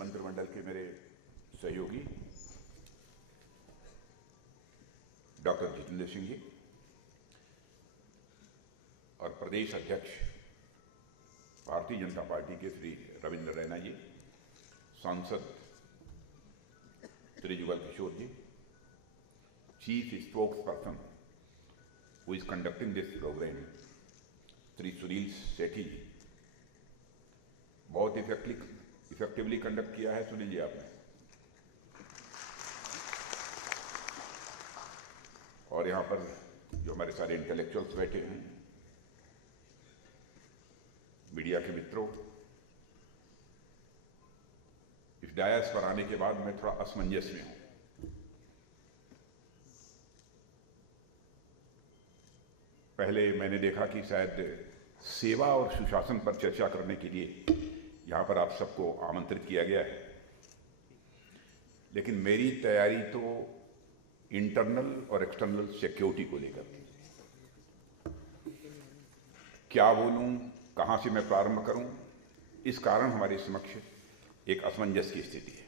मंत्रिमंडल के मेरे सहयोगी डॉक्टर जितेंद्र सिंह जी और प्रदेश अध्यक्ष भारतीय जनता पार्टी के श्री रविंद्र रैना जी, सांसद Shri Jugal Kishore ji, chief spokesperson who is conducting this programme Shri Sunil Sethi ji, बहुत इफेक्टिवली कंडक्ट किया है सुनील जी आपने। और यहाँ पर जो हमारे सारे इंटेलेक्चुअल्स बैठे हैं, मीडिया के मित्रों, इस डायस पर आने के बाद मैं थोड़ा असमंजस में हूं। पहले मैंने देखा कि शायद सेवा और सुशासन पर चर्चा करने के लिए यहां पर आप सबको आमंत्रित किया गया है, लेकिन मेरी तैयारी तो इंटरनल और एक्सटर्नल सिक्योरिटी को लेकर थी। क्या बोलूं, कहां से मैं प्रारंभ करूं, इस कारण हमारे समक्ष एक असमंजस की स्थिति है।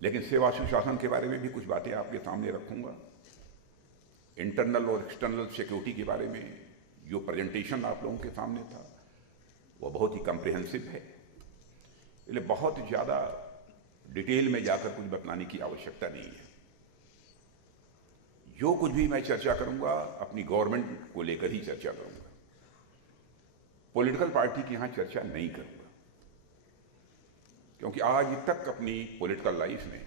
लेकिन सेवा सुशासन के बारे में भी कुछ बातें आपके सामने रखूंगा। इंटरनल और एक्सटर्नल सिक्योरिटी के बारे में जो प्रेजेंटेशन आप लोगों के सामने था वो बहुत ही कॉम्प्रिहेंसिव है, इसलिए बहुत ज़्यादा डिटेल में जाकर कुछ बतलाने की आवश्यकता नहीं है। जो कुछ भी मैं चर्चा करूंगा अपनी गवर्नमेंट को लेकर ही चर्चा करूंगा, पॉलिटिकल पार्टी की यहां चर्चा नहीं करूंगा, क्योंकि आज तक अपनी पॉलिटिकल लाइफ में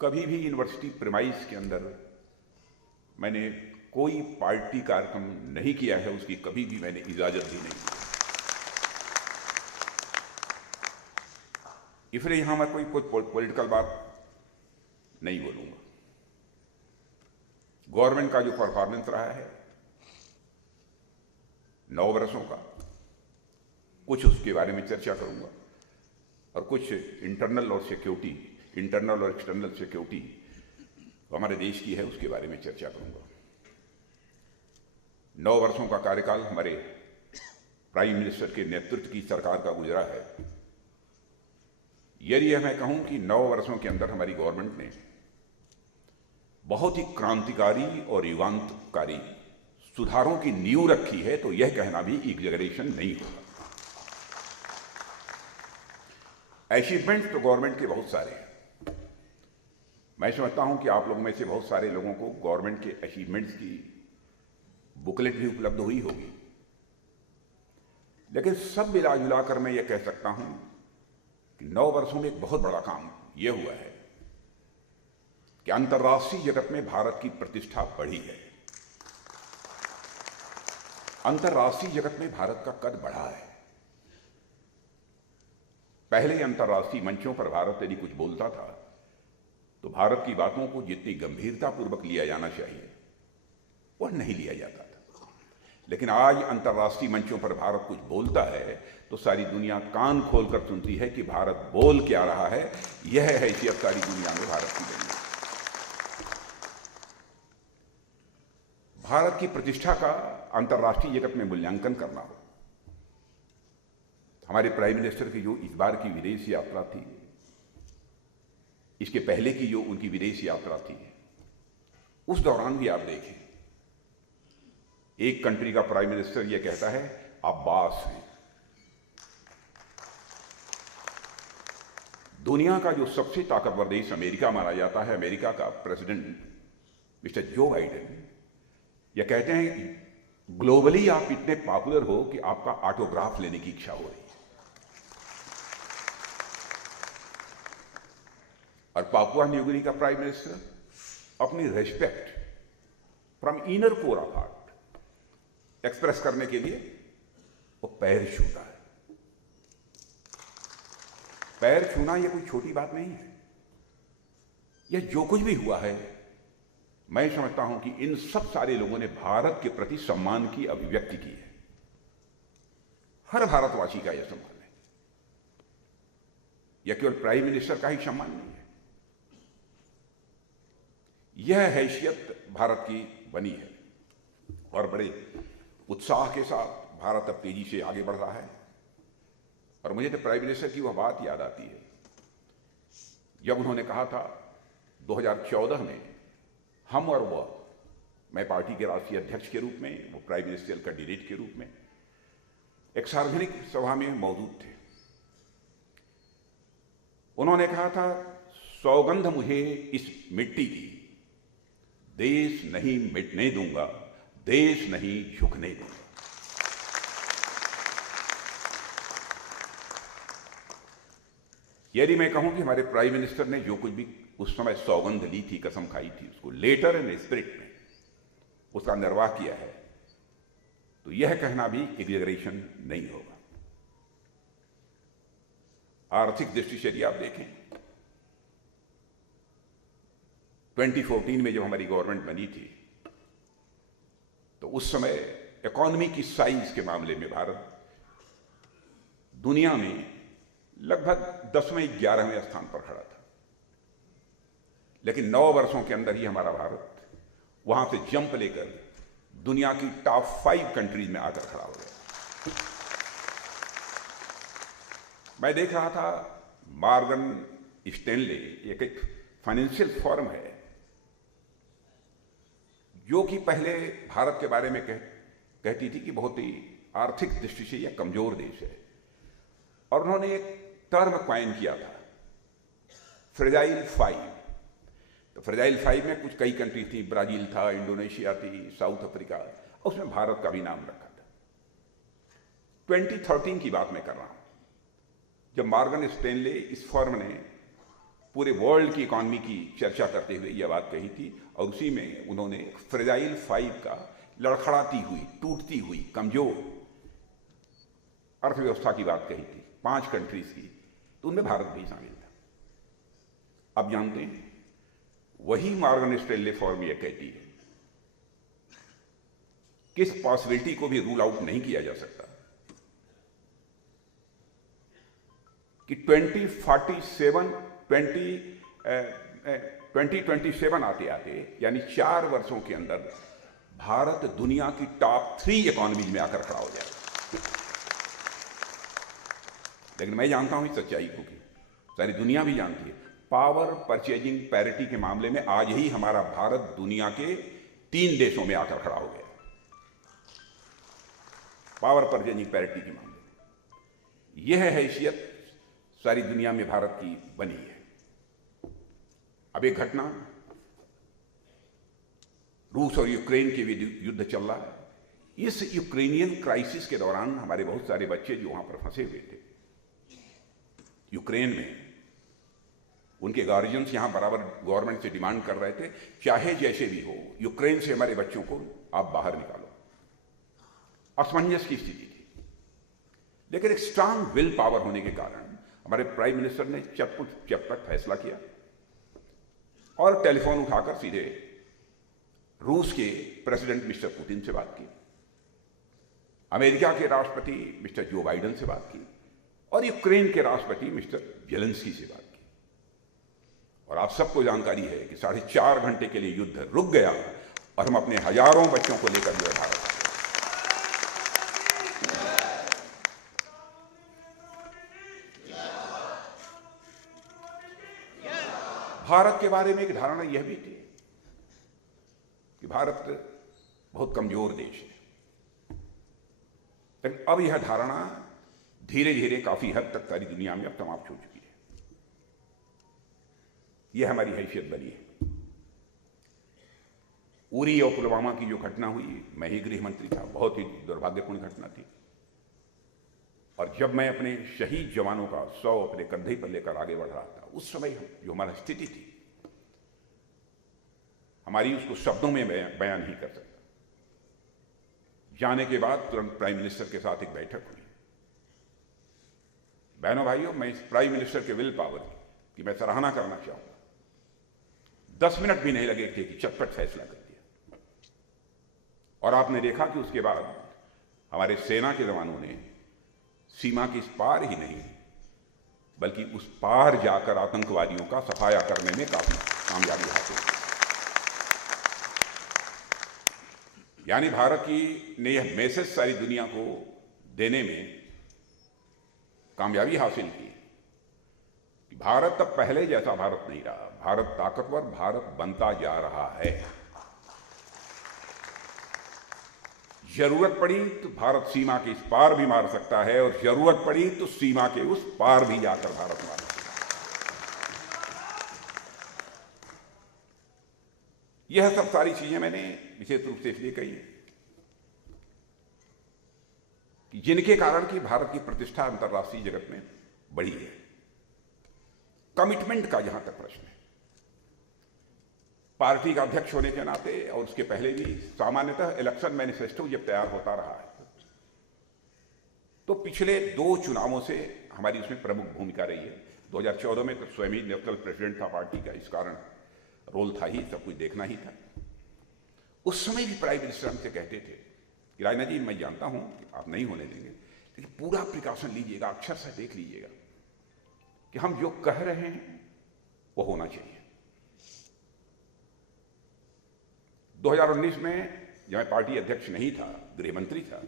कभी भी यूनिवर्सिटी प्रीमाइस के अंदर मैंने कोई पार्टी कार्यक्रम नहीं किया है, उसकी कभी भी मैंने इजाजत भी नहीं दी। इसलिए यहां मैं कोई पॉलिटिकल बात नहीं बोलूंगा। गवर्नमेंट का जो परफॉर्मेंस रहा है 9 वर्षों का, कुछ उसके बारे में चर्चा करूंगा और कुछ इंटरनल और एक्सटर्नल सिक्योरिटी हमारे देश की है उसके बारे में चर्चा करूंगा। 9 वर्षों का कार्यकाल हमारे प्राइम मिनिस्टर के नेतृत्व की सरकार का गुजरा है। यदि मैं कहूं कि 9 वर्षों के अंदर हमारी गवर्नमेंट ने बहुत ही क्रांतिकारी और युगांतकारी सुधारों की नींव रखी है, तो यह कहना भी एग्जैगरेशन नहीं होगा। अचीवमेंट्स तो गवर्नमेंट के बहुत सारे हैं। मैं समझता हूं कि आप लोगों में से बहुत सारे लोगों को गवर्नमेंट के अचीवमेंट्स की बुकलेट भी उपलब्ध हुई होगी, लेकिन सब मिला कर मैं ये कह सकता हूं कि 9 वर्षों में एक बहुत बड़ा काम यह हुआ है कि अंतर्राष्ट्रीय जगत में भारत की प्रतिष्ठा बढ़ी है। अंतर्राष्ट्रीय जगत में भारत का कद बढ़ा है। पहले अंतर्राष्ट्रीय मंचों पर भारत यदि कुछ बोलता था तो भारत की बातों को जितनी गंभीरतापूर्वक लिया जाना चाहिए वह नहीं लिया जाता था, लेकिन आज अंतर्राष्ट्रीय मंचों पर भारत कुछ बोलता है तो सारी दुनिया कान खोलकर सुनती है कि भारत बोल क्या रहा है। यह हैसियत सारी दुनिया में भारत की बनी है। भारत की प्रतिष्ठा का अंतर्राष्ट्रीय जगत में मूल्यांकन करना हो, हमारे प्राइम मिनिस्टर की जो इस बार की विदेश यात्रा थी, इसके पहले की जो उनकी विदेश यात्रा थी, उस दौरान भी आप देखें एक कंट्री का प्राइम मिनिस्टर यह कहता है अब्बास हैं। दुनिया का जो सबसे ताकतवर देश अमेरिका माना जाता है, अमेरिका का प्रेसिडेंट मिस्टर जो बाइडेन यह कहते हैं ग्लोबली आप इतने पॉपुलर हो कि आपका ऑटोग्राफ लेने की इच्छा हो रही है। और पापुआ न्यू गिनी का प्राइम मिनिस्टर अपनी respect from inner core of heart express करने के लिए वो पैर छूता है। पैर छूना यह कोई छोटी बात नहीं है। यह जो कुछ भी हुआ है, मैं समझता हूं कि इन सब सारे लोगों ने भारत के प्रति सम्मान की अभिव्यक्ति की है। हर भारतवासी का यह सम्मान है। यह केवल प्राइम मिनिस्टर का ही सम्मान नहीं है, यह हैसियत भारत की बनी है और बड़े उत्साह के साथ भारत अब तेजी से आगे बढ़ रहा है। और मुझे तो प्राइम मिनिस्टर की वह बात याद आती है जब उन्होंने कहा था 2014 में हम और वह, मैं पार्टी के राष्ट्रीय अध्यक्ष के रूप में, वो प्राइम मिनिस्ट्रियल कैंडिडेट के रूप में, एक सार्वजनिक सभा में मौजूद थे। उन्होंने कहा था, सौगंध मुझे इस मिट्टी की, देश नहीं मिटने दूंगा, देश नहीं झुकने दूंगा। यदि मैं कहूं कि हमारे प्राइम मिनिस्टर ने जो कुछ भी उस समय सौगंध ली थी, कसम खाई थी, उसको लेटर एंड स्पिरिट में उसका निर्वाह किया है, तो यह कहना भी एग्जैगरेशन नहीं होगा। आर्थिक दृष्टि से यदि आप देखें, 2014 में जब हमारी गवर्नमेंट बनी थी तो उस समय इकोनॉमी की साइज के मामले में भारत दुनिया में लगभग 10वें-11वें स्थान पर खड़ा था, लेकिन 9 वर्षों के अंदर ही हमारा भारत वहां से जंप लेकर दुनिया की टॉप 5 कंट्रीज में आकर खड़ा हो गया। मैं देख रहा था मॉर्गन स्टैनले, एक फाइनेंशियल फर्म है जो कि पहले भारत के बारे में कहती थी कि बहुत ही आर्थिक दृष्टि से यह कमजोर देश है, और उन्होंने एक टर्म कॉइन किया था, फ्रेजाइल 5। तो फ्रेजाइल 5 में कुछ कई कंट्री थी, ब्राजील था, इंडोनेशिया थी, साउथ अफ्रीका, उसमें भारत का भी नाम रखा था। 2013 की बात मैं कर रहा हूं, जब मॉर्गन स्टैनले, इस फर्म ने पूरे वर्ल्ड की इकॉनमी की चर्चा करते हुए यह बात कही थी, और उसी में उन्होंने फ्रेजाइल 5 का लड़खड़ाती हुई, टूटती हुई, कमजोर अर्थव्यवस्था की बात कही थी, 5 कंट्रीज की, तो उनमें भारत भी शामिल था। अब जानते हैं, वही मॉर्गन स्टैनले फर्म यह कहती है कि इस पॉसिबिलिटी को भी रूल आउट नहीं किया जा सकता कि 2027 आते आते, यानी 4 वर्षों के अंदर भारत दुनिया की टॉप 3 इकोनॉमीज में आकर खड़ा हो जाएगा। लेकिन मैं जानता हूं इस सच्चाई को, कि सारी दुनिया भी जानती है, पावर परचेजिंग पैरिटी के मामले में आज ही हमारा भारत दुनिया के 3 देशों में आकर खड़ा हो गया। पावर परचेजिंग पैरिटी के मामले में यह हैसियत सारी दुनिया में भारत की बनी है। अब एक घटना, रूस और यूक्रेन के युद्ध चल रहा है। इस यूक्रेनियन क्राइसिस के दौरान हमारे बहुत सारे बच्चे जो वहां पर फंसे हुए थे यूक्रेन में, उनके गार्जियंस यहां बराबर गवर्नमेंट से डिमांड कर रहे थे, चाहे जैसे भी हो, यूक्रेन से हमारे बच्चों को आप बाहर निकालो। असमंजस की स्थिति थी, लेकिन एक स्ट्रांग विल पावर होने के कारण हमारे प्राइम मिनिस्टर ने चटपट फैसला किया और टेलीफोन उठाकर सीधे रूस के प्रेसिडेंट मिस्टर पुतिन से बात की, अमेरिका के राष्ट्रपति मिस्टर जो बाइडेन से बात की, और यूक्रेन के राष्ट्रपति मिस्टर जेलेंस्की से बात की। और आप सबको जानकारी है कि 4.5 घंटे के लिए युद्ध रुक गया और हम अपने हजारों बच्चों को लेकर जो है भारत आए। भारत के बारे में एक धारणा यह भी थी कि भारत बहुत कमजोर देश है, लेकिन अब यह धारणा धीरे धीरे काफी हद तक सारी दुनिया में अब समाप्त हो चुकी है। यह हमारी हैसियत बनी है। उरी और पुलवामा की जो घटना हुई, मैं ही गृह मंत्री था, बहुत ही दुर्भाग्यपूर्ण घटना थी, और जब मैं अपने शहीद जवानों का 100 अपने कंधे पर लेकर आगे बढ़ रहा था, उस समय जो हमारी स्थिति थी, हमारी उसको शब्दों में बयान नहीं कर सकता। जाने के बाद तुरंत प्राइम मिनिस्टर के साथ एक बैठक हुई। बहनों भाइयों, मैं इस प्राइम मिनिस्टर के विल पावर की मैं सराहना करना चाहूंगा। 10 मिनट भी नहीं लगे थे कि चटपट फैसला कर दिया, और आपने देखा कि उसके बाद हमारे सेना के जवानों ने सीमा के इस पार ही नहीं बल्कि उस पार जाकर आतंकवादियों का सफाया करने में काफी कामयाबी हासिल की। यानी भारत की ने यह मैसेज सारी दुनिया को देने में कामयाबी हासिल की कि भारत अब पहले जैसा भारत नहीं रहा। भारत ताकतवर भारत बनता जा रहा है। जरूरत पड़ी तो भारत सीमा के इस पार भी मार सकता है और जरूरत पड़ी तो सीमा के उस पार भी जाकर भारत मार सकता है। यह सब सारी चीजें मैंने विशेष रूप से इसलिए कही कि जिनके कारण की भारत की प्रतिष्ठा अंतर्राष्ट्रीय जगत में बढ़ी है। कमिटमेंट का जहां तक प्रश्न है, पार्टी का अध्यक्ष होने के नाते और उसके पहले भी सामान्यतः इलेक्शन मैनिफेस्टो जब तैयार होता रहा है तो पिछले 2 चुनावों से हमारी उसमें प्रमुख भूमिका रही है। 2014 में तो स्वयं ही नेशनल प्रेसिडेंट था पार्टी का, इस कारण रोल था ही, सब कुछ देखना ही था। उस समय भी प्राइम मिनिस्टर हमसे कहते थे कि राजनाथ जी, मैं जानता हूं कि आप नहीं होने देंगे, लेकिन पूरा प्रिकॉशन लीजिएगा, अक्षर से देख लीजिएगा कि हम जो कह रहे हैं वो होना चाहिए। 2019 में जब मैं पार्टी अध्यक्ष नहीं था, गृह मंत्री था,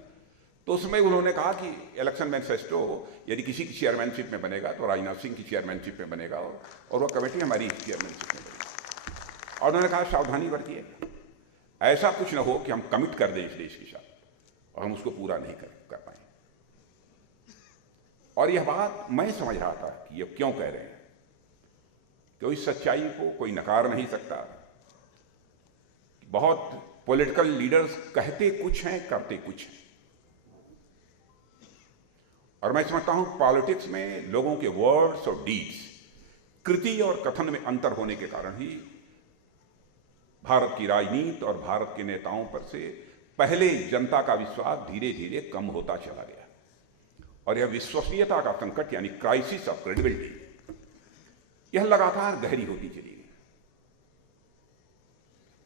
तो उसमें उन्होंने कहा कि इलेक्शन मैनिफेस्टो यदि किसी की चेयरमैनशिप में बनेगा तो राजनाथ सिंह की चेयरमैनशिप में बनेगा और वह कमेटी हमारी चेयरमैनशिप में बनेगी। और उन्होंने कहा सावधानी बरतिए, ऐसा कुछ ना हो कि हम कमिट कर दें इस देश के साथ और हम उसको पूरा नहीं कर पाए। और यह बात मैं समझ रहा था कि ये क्यों कह रहे हैं, क्योंकि सच्चाई को कोई नकार नहीं सकता। बहुत पॉलिटिकल लीडर्स कहते कुछ हैं, करते कुछ हैं। और मैं समझता हूं पॉलिटिक्स में लोगों के वर्ड्स और डीड्स, कृति और कथन में अंतर होने के कारण ही भारत की राजनीति और भारत के नेताओं पर से पहले जनता का विश्वास धीरे धीरे कम होता चला गया और यह विश्वसनीयता का संकट यानी क्राइसिस ऑफ क्रेडिबिलिटी, यह लगातार गहरी होती चली गई।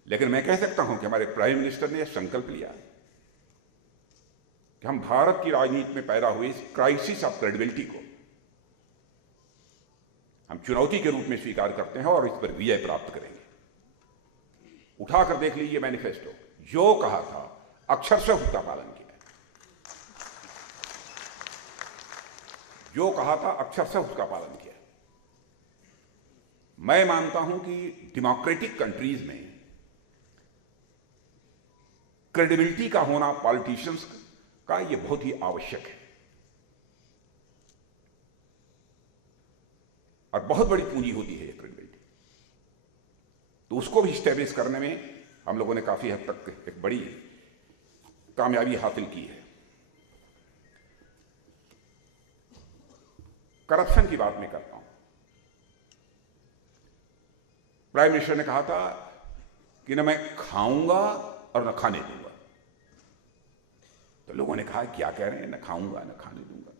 लेकिन मैं कह सकता हूं कि हमारे प्राइम मिनिस्टर ने यह संकल्प लिया कि हम भारत की राजनीति में पैदा हुए इस क्राइसिस ऑफ क्रेडिबिलिटी को हम चुनौती के रूप में स्वीकार करते हैं और इस पर विजय प्राप्त करेंगे। उठाकर देख लीजिए मैनिफेस्टो, जो कहा था अक्षर से उसका पालन किया, जो कहा था अक्षर से उसका पालन किया। मैं मानता हूं कि डेमोक्रेटिक कंट्रीज में क्रेडिबिलिटी का होना पॉलिटिशियंस का यह बहुत ही आवश्यक है और बहुत बड़ी पूंजी होती है ये क्रेडिबिलिटी। तो उसको भी स्टैब्लिश करने में हम लोगों ने काफी हद तक एक बड़ी कामयाबी हासिल की है। करप्शन की बात मैं करता हूं। प्राइम मिनिस्टर ने कहा था कि न मैं खाऊंगा और न खाने दूंगा। तो लोगों ने कहा क्या कह रहे हैं, न खाऊंगा न खाने दूंगा।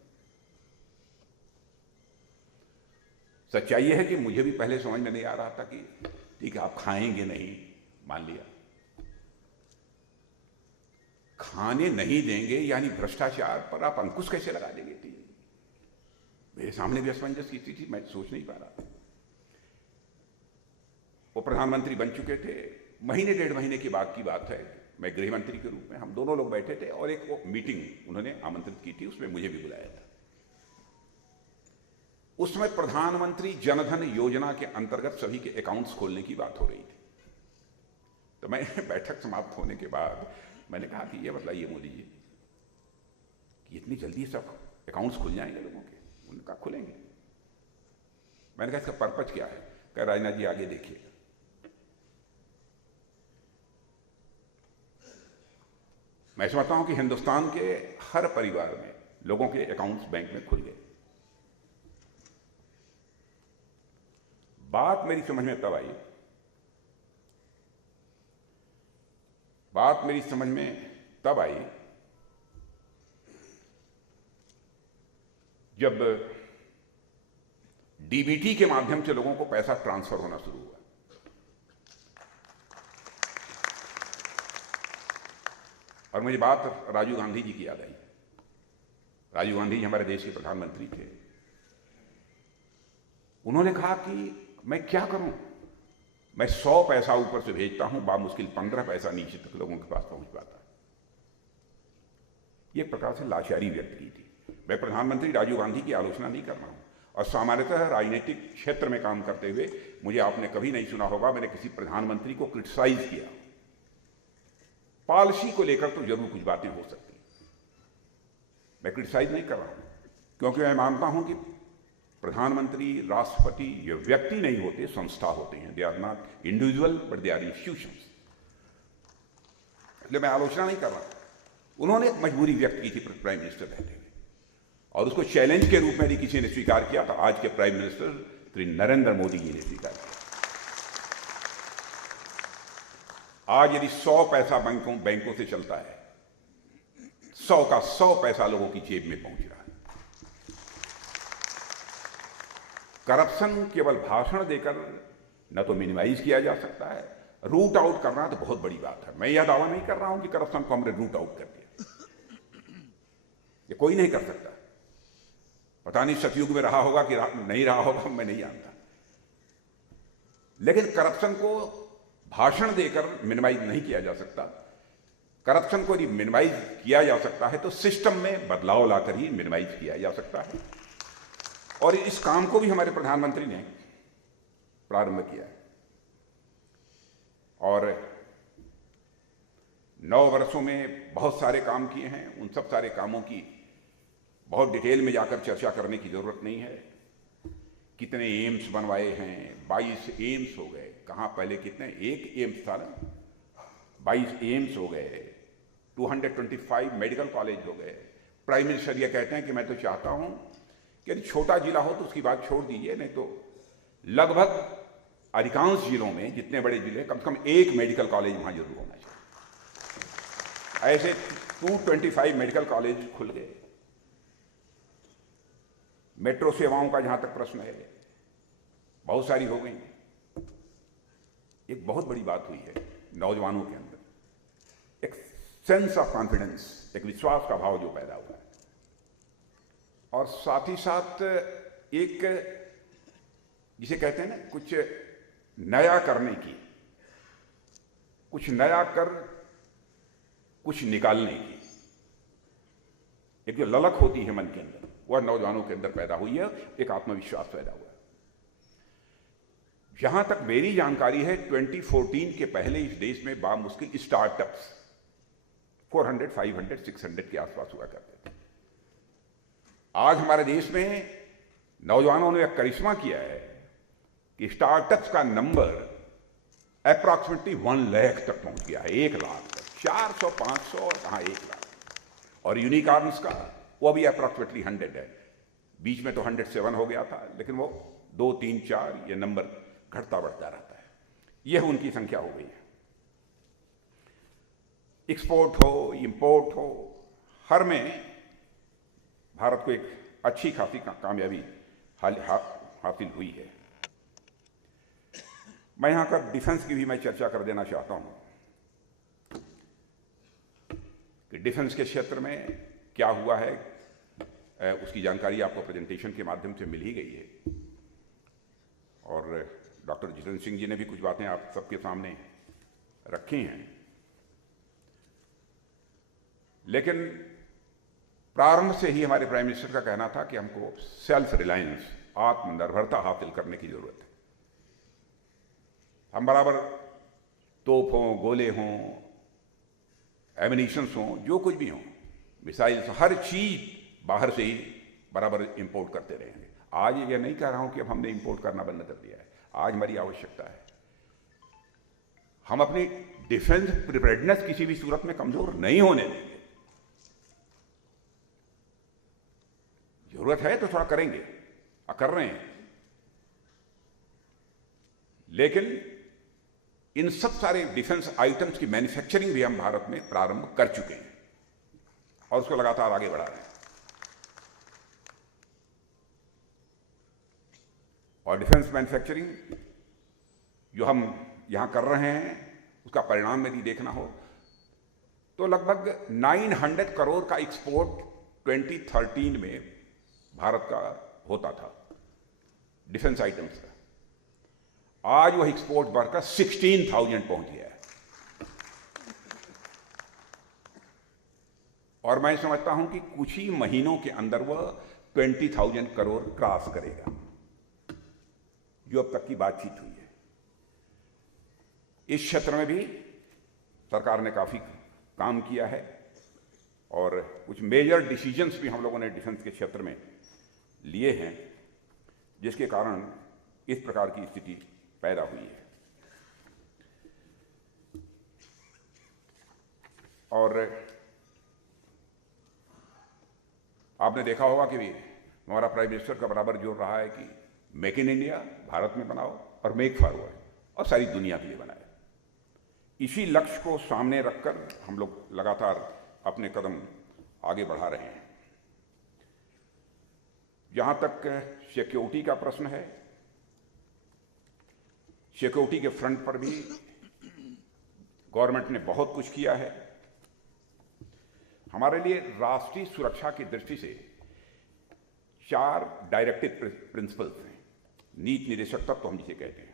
सच्चाई यह है कि मुझे भी पहले समझ में नहीं आ रहा था कि ठीक है आप खाएंगे नहीं, मान लिया, खाने नहीं देंगे यानी भ्रष्टाचार पर आप अंकुश कैसे लगा देंगे? मेरे सामने भी असमंजस की स्थिति, मैं सोच नहीं पा रहा था। वो प्रधानमंत्री बन चुके थे, महीने 1.5 महीने की बात है, मैं गृह मंत्री के रूप में, हम दोनों लोग बैठे थे और एक वो मीटिंग उन्होंने आमंत्रित की थी, उसमें मुझे भी बुलाया था। उस समय प्रधानमंत्री जनधन योजना के अंतर्गत सभी के अकाउंट्स खोलने की बात हो रही थी। तो मैं बैठक समाप्त होने के बाद मैंने कहा कि ये बताइए मोदी जी कि इतनी जल्दी सब अकाउंट्स खुल जाएंगे लोगों के? उन्होंने कहा खुलेंगे। मैंने कहा इसका पर्पज क्या है? कहा राजनाथ जी आगे देखिए। मैं समझता हूं कि हिंदुस्तान के हर परिवार में लोगों के अकाउंट्स बैंक में खुल गए। बात मेरी समझ में तब आई, बात मेरी समझ में तब आई जब डीबीटी के माध्यम से लोगों को पैसा ट्रांसफर होना शुरू हुआ। और मुझे बात राजीव गांधी जी की याद आई। राजीव गांधी जी हमारे देश के प्रधानमंत्री थे। उन्होंने कहा कि मैं क्या करूं, मैं 100 पैसा ऊपर से भेजता हूं, बामुश्किल 15 पैसा नीचे तक लोगों के पास पहुंच पाता। ये एक प्रकार से लाचारी व्यक्त की थी। मैं प्रधानमंत्री राजीव गांधी की आलोचना नहीं कर रहा हूं, और सामान्यतः राजनीतिक क्षेत्र में काम करते हुए मुझे आपने कभी नहीं सुना होगा मैंने किसी प्रधानमंत्री को क्रिटिसाइज किया। पॉलिसी को लेकर तो जरूर कुछ बातें हो सकती, मैं क्रिटिसाइज नहीं कर रहा हूं, क्योंकि मैं मानता हूं कि प्रधानमंत्री, राष्ट्रपति ये व्यक्ति नहीं होते, संस्था होते हैं। They are not individual but they are institutions. इसलिए मैं आलोचना नहीं कर रहा। उन्होंने एक मजबूरी व्यक्त की थी प्राइम मिनिस्टर रहते हुए, और उसको चैलेंज के रूप में यदि किसी ने स्वीकार किया तो आज के प्राइम मिनिस्टर श्री नरेंद्र मोदी जी ने स्वीकार किया। आज यदि 100 पैसा बैंकों से चलता है, 100 का 100 पैसा लोगों की जेब में पहुंच रहा है। करप्शन केवल भाषण देकर न तो मिनिमाइज किया जा सकता है, रूट आउट करना तो बहुत बड़ी बात है। मैं यह दावा नहीं कर रहा हूं कि करप्शन को हमने रूट आउट कर दिया, ये कोई नहीं कर सकता। पता नहीं सतयुग में रहा होगा कि नहीं रहा होगा, मैं नहीं जानता। लेकिन करप्शन को भाषण देकर मिनिमाइज नहीं किया जा सकता। करप्शन को यदि मिनिमाइज किया जा सकता है तो सिस्टम में बदलाव लाकर ही मिनिमाइज किया जा सकता है, और इस काम को भी हमारे प्रधानमंत्री ने प्रारंभ किया है। और 9 वर्षों में बहुत सारे काम किए हैं। उन सब सारे कामों की बहुत डिटेल में जाकर चर्चा करने की जरूरत नहीं है। कितने एम्स बनवाए हैं, 22 एम्स हो गए। कहाँ पहले कितने, एक एम्स था ना, 22 एम्स हो गए, 225 मेडिकल कॉलेज हो गए। प्राइम मिनिस्टर ये कहते हैं कि मैं तो चाहता हूं कि यदि छोटा जिला हो तो उसकी बात छोड़ दीजिए, नहीं तो लगभग अधिकांश जिलों में, जितने बड़े जिले, कम से कम एक मेडिकल कॉलेज वहां जरूर होना चाहिए। ऐसे 225 मेडिकल कॉलेज खुल गए। मेट्रो सेवाओं का जहां तक प्रश्न है, बहुत सारी हो गई। एक बहुत बड़ी बात हुई है नौजवानों के अंदर, एक सेंस ऑफ कॉन्फिडेंस, एक विश्वास का भाव जो पैदा हुआ है, और साथ ही साथ एक जिसे कहते हैं ना, कुछ नया करने की, कुछ नया कर कुछ निकालने की एक जो ललक होती है मन के अंदर, वह नौजवानों के अंदर पैदा हुई है। एक आत्मविश्वास पैदा हुआ है। जहां तक मेरी जानकारी है, 2014 के पहले इस देश में बामुश्किल स्टार्टअप्स 400, 500, 600 के आसपास हुआ करते थे। आज हमारे देश में नौजवानों ने एक करिश्मा किया है कि स्टार्टअप्स का नंबर अप्रॉक्सीमेटली 1 लाख तक पहुंच गया है। 1 लाख तक, 400, 500 और कहां 1 लाख। और यूनिकॉर्न्स का वो भी अप्रॉक्सीमेटली 100 है। बीच में तो 107 हो गया था, लेकिन वो 2, 3, 4 ये नंबर घटता बढ़ता रहता है। यह उनकी संख्या हो गई है। एक्सपोर्ट हो, इंपोर्ट हो, हर में भारत को एक अच्छी खासी कामयाबी हासिल हुई है। मैं यहां का डिफेंस की भी मैं चर्चा कर देना चाहता हूं कि डिफेंस के क्षेत्र में क्या हुआ है, उसकी जानकारी आपको प्रेजेंटेशन के माध्यम से मिल ही गई है। और डॉक्टर जितेंद्र सिंह जी ने भी कुछ बातें आप सबके सामने रखी हैं। लेकिन प्रारंभ से ही हमारे प्राइम मिनिस्टर का कहना था कि हमको सेल्फ रिलायंस, आत्मनिर्भरता हासिल करने की जरूरत है। हम बराबर तोप हों, गोले हों, एमिनिशंस हों, जो कुछ भी हों, मिसाइल्स, हर चीज बाहर से ही बराबर इंपोर्ट करते रहेंगे। आज ये नहीं कह रहा हूं कि अब हमने इंपोर्ट करना बंद कर दिया है। आज हमारी आवश्यकता है, हम अपनी डिफेंस प्रिपेयर्डनेस किसी भी सूरत में कमजोर नहीं होने देंगे। जरूरत है तो थोड़ा करेंगे, कर रहे हैं। लेकिन इन सब सारे डिफेंस आइटम्स की मैन्युफैक्चरिंग भी हम भारत में प्रारंभ कर चुके हैं और उसको लगातार आगे बढ़ा रहे हैं। और डिफेंस मैन्युफैक्चरिंग जो हम यहां कर रहे हैं, उसका परिणाम यदि देखना हो तो लगभग 900 करोड़ का एक्सपोर्ट 2013 में भारत का होता था डिफेंस आइटम्स का। आज वह एक्सपोर्ट बढ़कर 16,000 पहुंच गया है। और मैं समझता हूं कि कुछ ही महीनों के अंदर वह 20,000 करोड़ क्रॉस करेगा, जो अब तक की बातचीत हुई है। इस क्षेत्र में भी सरकार ने काफी काम किया है और कुछ मेजर डिसीजंस भी हम लोगों ने डिफेंस के क्षेत्र में लिए हैं, जिसके कारण इस प्रकार की स्थिति पैदा हुई है। और आपने देखा होगा कि हमारा प्राइम मिनिस्टर का बराबर जोर रहा है कि मेक इन इंडिया, भारत में बनाओ, और मेक फॉरवर्ड, और सारी दुनिया के लिए बनाए। इसी लक्ष्य को सामने रखकर हम लोग लगातार अपने कदम आगे बढ़ा रहे हैं। जहां तक सिक्योरिटी का प्रश्न है, सिक्योरिटी के फ्रंट पर भी गवर्नमेंट ने बहुत कुछ किया है। हमारे लिए राष्ट्रीय सुरक्षा की दृष्टि से 4 डायरेक्टिव प्रिंसिपल्स हैं, नीति निर्देशक तत्व हम जिसे कहते हैं।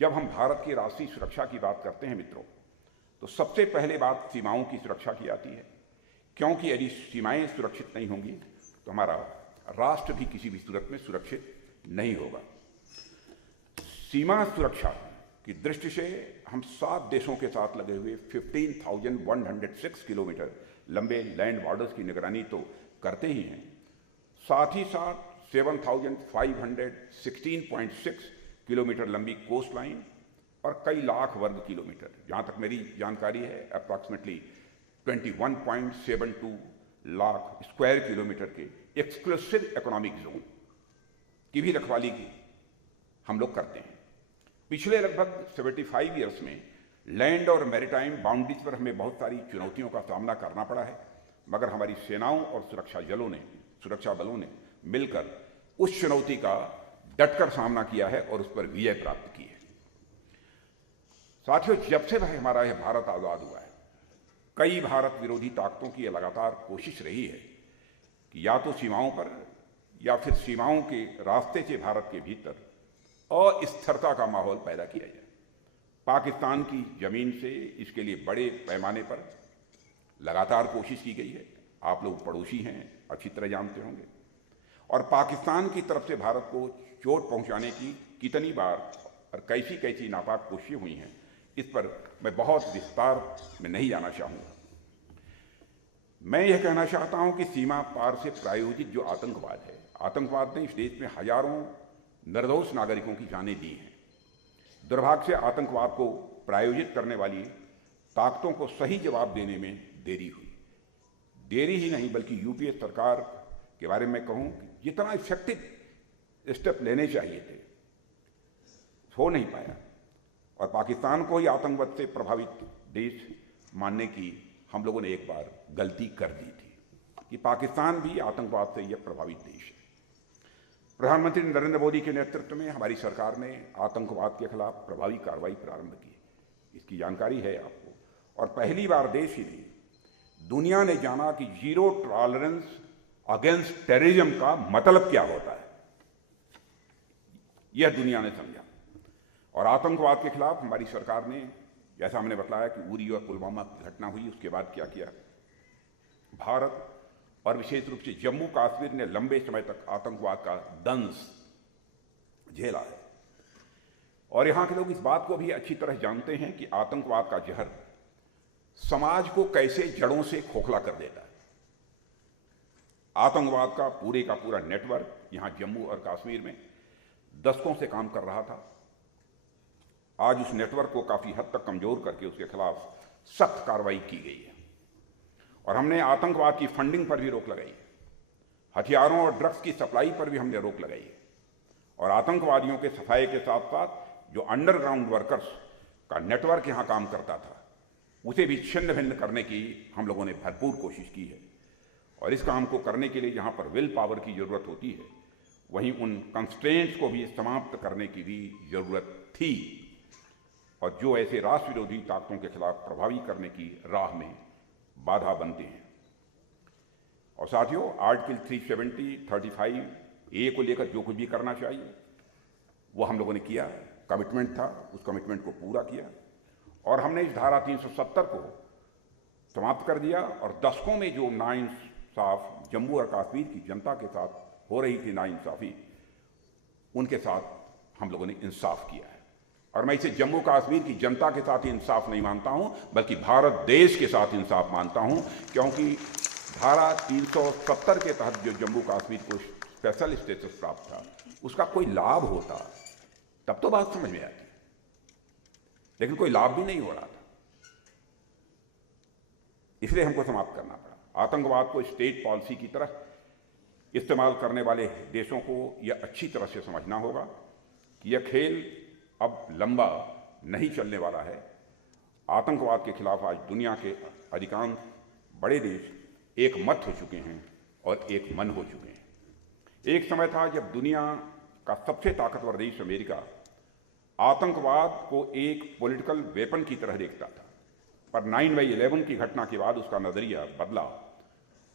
जब हम भारत की राष्ट्रीय सुरक्षा की बात करते हैं मित्रों, तो सबसे पहले बात सीमाओं की सुरक्षा की आती है, क्योंकि यदि सीमाएं सुरक्षित नहीं होंगी तो हमारा राष्ट्र भी किसी भी सूरत में सुरक्षित नहीं होगा। सीमा सुरक्षा की दृष्टि से हम 7 देशों के साथ लगे हुए 15,106 किलोमीटर लंबे लैंड बॉर्डर्स की निगरानी तो करते ही हैं, साथ ही साथ 7,516.6 किलोमीटर लंबी कोस्ट लाइन और कई लाख वर्ग किलोमीटर, जहां तक मेरी जानकारी है अप्रॉक्सीमेटली 21.72 लाख स्क्वायर किलोमीटर के एक्सक्लूसिव इकोनॉमिक जोन की भी रखवाली की हम लोग करते हैं। पिछले लगभग 75 ईयर्स में लैंड और मैरीटाइम बाउंड्रीज पर हमें बहुत सारी चुनौतियों का सामना करना पड़ा है, मगर हमारी सेनाओं और सुरक्षा बलों ने मिलकर उस चुनौती का डटकर सामना किया है और उस पर विजय प्राप्त की है। साथियों, जब से हमारा यह भारत आजाद हुआ है, कई भारत विरोधी ताकतों की लगातार कोशिश रही है कि या तो सीमाओं पर या फिर सीमाओं के रास्ते से भारत के भीतर अस्थिरता का माहौल पैदा किया जाए। पाकिस्तान की जमीन से इसके लिए बड़े पैमाने पर लगातार कोशिश की गई है। आप लोग पड़ोसी हैं, अच्छी तरह जानते होंगे। और पाकिस्तान की तरफ से भारत को चोट पहुंचाने की कितनी बार और कैसी कैसी नापाक कोशिशें हुई हैं, इस पर मैं बहुत विस्तार में नहीं जाना चाहूँगा। मैं यह कहना चाहता हूं कि सीमा पार से प्रायोजित जो आतंकवाद है, आतंकवाद ने इस देश में हजारों निर्दोष नागरिकों की जानें दी हैं। दुर्भाग्य से आतंकवाद को प्रायोजित करने वाली ताकतों को सही जवाब देने में देरी हुई। देरी ही नहीं बल्कि यूपीए सरकार के बारे में कहूं कि जितना इफेक्टिव स्टेप लेने चाहिए थे हो नहीं पाया, और पाकिस्तान को ही आतंकवाद से प्रभावित देश मानने की हम लोगों ने एक बार गलती कर दी थी कि पाकिस्तान भी आतंकवाद से यह प्रभावित देश है। प्रधानमंत्री नरेंद्र मोदी के नेतृत्व में हमारी सरकार ने आतंकवाद के खिलाफ प्रभावी कार्रवाई प्रारंभ की, इसकी जानकारी है आपको। और पहली बार देश ही नहीं, दुनिया ने जाना कि जीरो टॉलरेंस अगेंस्ट टेररिज्म का मतलब क्या होता है, यह दुनिया ने समझा। और आतंकवाद के खिलाफ हमारी सरकार ने, जैसा हमने बताया कि उरी और पुलवामा की घटना हुई, उसके बाद क्या किया, भारत और विशेष रूप से जम्मू कश्मीर ने लंबे समय तक आतंकवाद का दंश झेला है। और यहां के लोग इस बात को भी अच्छी तरह जानते हैं कि आतंकवाद का जहर समाज को कैसे जड़ों से खोखला कर देता है। आतंकवाद का पूरा नेटवर्क यहां जम्मू और कश्मीर में दशकों से काम कर रहा था। आज उस नेटवर्क को काफी हद तक कमजोर करके उसके खिलाफ सख्त कार्रवाई की गई है। और हमने आतंकवाद की फंडिंग पर भी रोक लगाई है, हथियारों और ड्रग्स की सप्लाई पर भी हमने रोक लगाई है। और आतंकवादियों के सफाई के साथ साथ जो अंडरग्राउंड वर्कर्स का नेटवर्क यहां काम करता था, उसे भी छिन्न भिन्न करने की हम लोगों ने भरपूर कोशिश की है। और इस काम को करने के लिए जहां पर विल पावर की जरूरत होती है, वहीं उन कंस्ट्रेंट्स को भी समाप्त करने की भी जरूरत थी, और जो ऐसे राष्ट्र विरोधी ताकतों के खिलाफ प्रभावी करने की राह में बाधा बनते हैं। और साथियों, आर्टिकल 370, 35A को लेकर जो कुछ भी करना चाहिए वो हम लोगों ने किया, कमिटमेंट था, उस कमिटमेंट को पूरा किया। और हमने इस धारा 370 को समाप्त कर दिया और दशकों में जो नाइंसाफ जम्मू और कश्मीर की जनता के साथ हो रही थी नाइंसाफी, उनके साथ हम लोगों ने इंसाफ किया है। और मैं इसे जम्मू कश्मीर की जनता के साथ ही इंसाफ नहीं मानता हूं, बल्कि भारत देश के साथ इंसाफ मानता हूं, क्योंकि धारा 370 के तहत जो जम्मू कश्मीर को स्पेशल स्टेटस प्राप्त था, उसका कोई लाभ होता तब तो बात समझ में आती, लेकिन कोई लाभ भी नहीं हो रहा था, इसलिए हमको समाप्त करना पड़ा। आतंकवाद को स्टेट पॉलिसी की तरह इस्तेमाल करने वाले देशों को यह अच्छी तरह से समझना होगा कि यह खेल अब लंबा नहीं चलने वाला है। आतंकवाद के खिलाफ आज दुनिया के अधिकांश बड़े देश एक मत हो चुके हैं और एक मन हो चुके हैं। एक समय था जब दुनिया का सबसे ताकतवर देश अमेरिका आतंकवाद को एक पॉलिटिकल वेपन की तरह देखता था, पर 9/11 की घटना के बाद उसका नजरिया बदला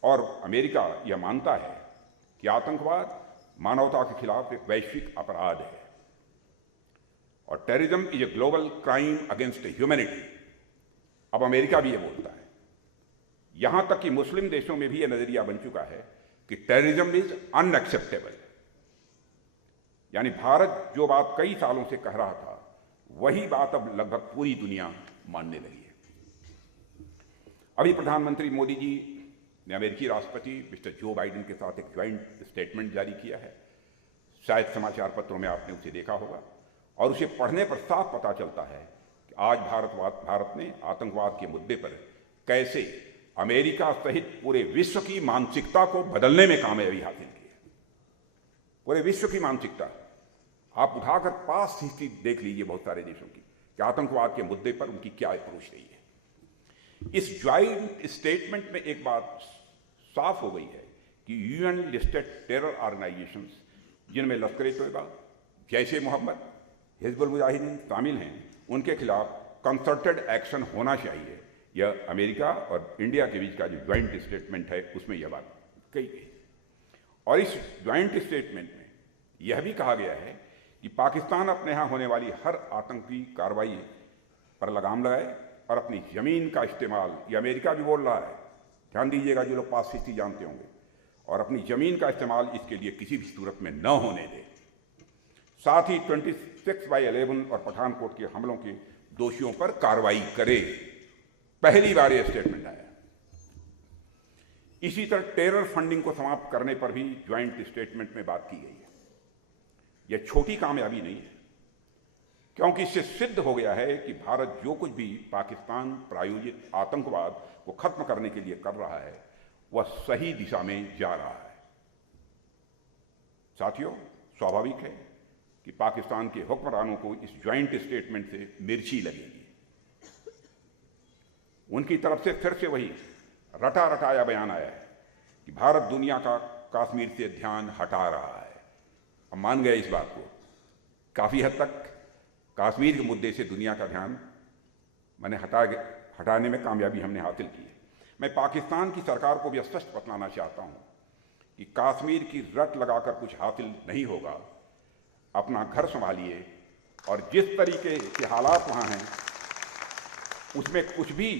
और अमेरिका यह मानता है कि आतंकवाद मानवता के खिलाफ एक वैश्विक अपराध है और terrorism is a global crime against humanity. अब अमेरिका भी ये बोलता है, यहां तक कि मुस्लिम देशों में भी यह नजरिया बन चुका है कि टेररिज्म इज अनएक्सेप्टेबल। यानी भारत जो बात कई सालों से कह रहा था, वही बात अब लगभग पूरी दुनिया मानने लगी है। अभी प्रधानमंत्री मोदी जी ने अमेरिकी राष्ट्रपति मिस्टर जो बाइडेन के साथ एक ज्वाइंट स्टेटमेंट जारी किया है। शायद समाचार पत्रों में आपने उसे देखा होगा और उसे पढ़ने पर साफ पता चलता है कि आज भारत ने आतंकवाद के मुद्दे पर कैसे अमेरिका सहित पूरे विश्व की मानसिकता को बदलने में कामयाबी हासिल की है। पूरे विश्व की मानसिकता आप उठाकर पास हिस्ट्री देख लीजिए बहुत सारे देशों की कि आतंकवाद के मुद्दे पर उनकी क्या अप्रोच रही है। इस ज्वाइंट स्टेटमेंट में एक बात साफ हो गई है कि यूएन लिस्टेड टेरर ऑर्गेनाइजेशंस, जिनमें लश्कर-ए-तोयबा, जैश-ए-मोहम्मद, हिजबुल मुजाहिदीन शामिल हैं, उनके खिलाफ कंसर्टेड एक्शन होना चाहिए। यह अमेरिका और इंडिया के बीच का जो ज्वाइंट स्टेटमेंट है, उसमें यह बात कही गई। और इस ज्वाइंट स्टेटमेंट में यह भी कहा गया है कि पाकिस्तान अपने यहाँ होने वाली हर आतंकी कार्रवाई पर लगाम लगाए और अपनी जमीन का इस्तेमाल, ये अमेरिका भी बोल रहा है, ध्यान दीजिएगा जो लोग पास हिस्ट्री जानते होंगे, और अपनी जमीन का इस्तेमाल इसके लिए किसी भी सूरत में न होने दे। साथ ही 26/11 और पठानकोट के हमलों के दोषियों पर कार्रवाई करे। पहली बार यह स्टेटमेंट आया। इसी तरह टेरर फंडिंग को समाप्त करने पर भी ज्वाइंट स्टेटमेंट में बात की गई है। यह छोटी कामयाबी नहीं है, क्योंकि इससे सिद्ध हो गया है कि भारत जो कुछ भी पाकिस्तान प्रायोजित आतंकवाद को खत्म करने के लिए कर रहा है, वह सही दिशा में जा रहा है। साथियों, स्वाभाविक है कि पाकिस्तान के हुक्मरानों को इस ज्वाइंट स्टेटमेंट से मिर्ची लगेगी। उनकी तरफ से फिर से वही रटा रटाया बयान आया है कि भारत दुनिया का कश्मीर से ध्यान हटा रहा है। हम मान गए इस बात को। काफी हद तक कश्मीर के मुद्दे से दुनिया का ध्यान हटाने में कामयाबी हमने हासिल की है। मैं पाकिस्तान की सरकार को भी स्पष्ट बतलाना चाहता हूं कि कश्मीर की रट लगाकर कुछ हासिल नहीं होगा। अपना घर संभालिए और जिस तरीके के हालात वहां हैं उसमें कुछ भी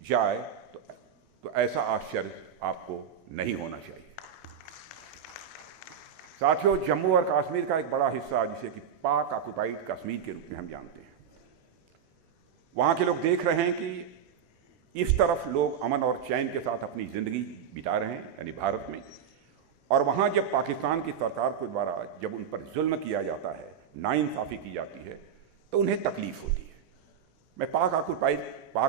जाए तो ऐसा आश्चर्य आपको नहीं होना चाहिए। साथियों, जम्मू और कश्मीर का एक बड़ा हिस्सा, जिसे कि पाक ऑक्युपाइड कश्मीर के रूप में हम जानते हैं, वहां के लोग देख रहे हैं कि इस तरफ लोग अमन और चैन के साथ अपनी जिंदगी बिता रहे हैं, यानी भारत में, और वहां जब पाकिस्तान की सरकार के द्वारा जब उन पर जुल्म किया जाता है, नाइंसाफी की जाती है, तो उन्हें तकलीफ होती है। मैं पाक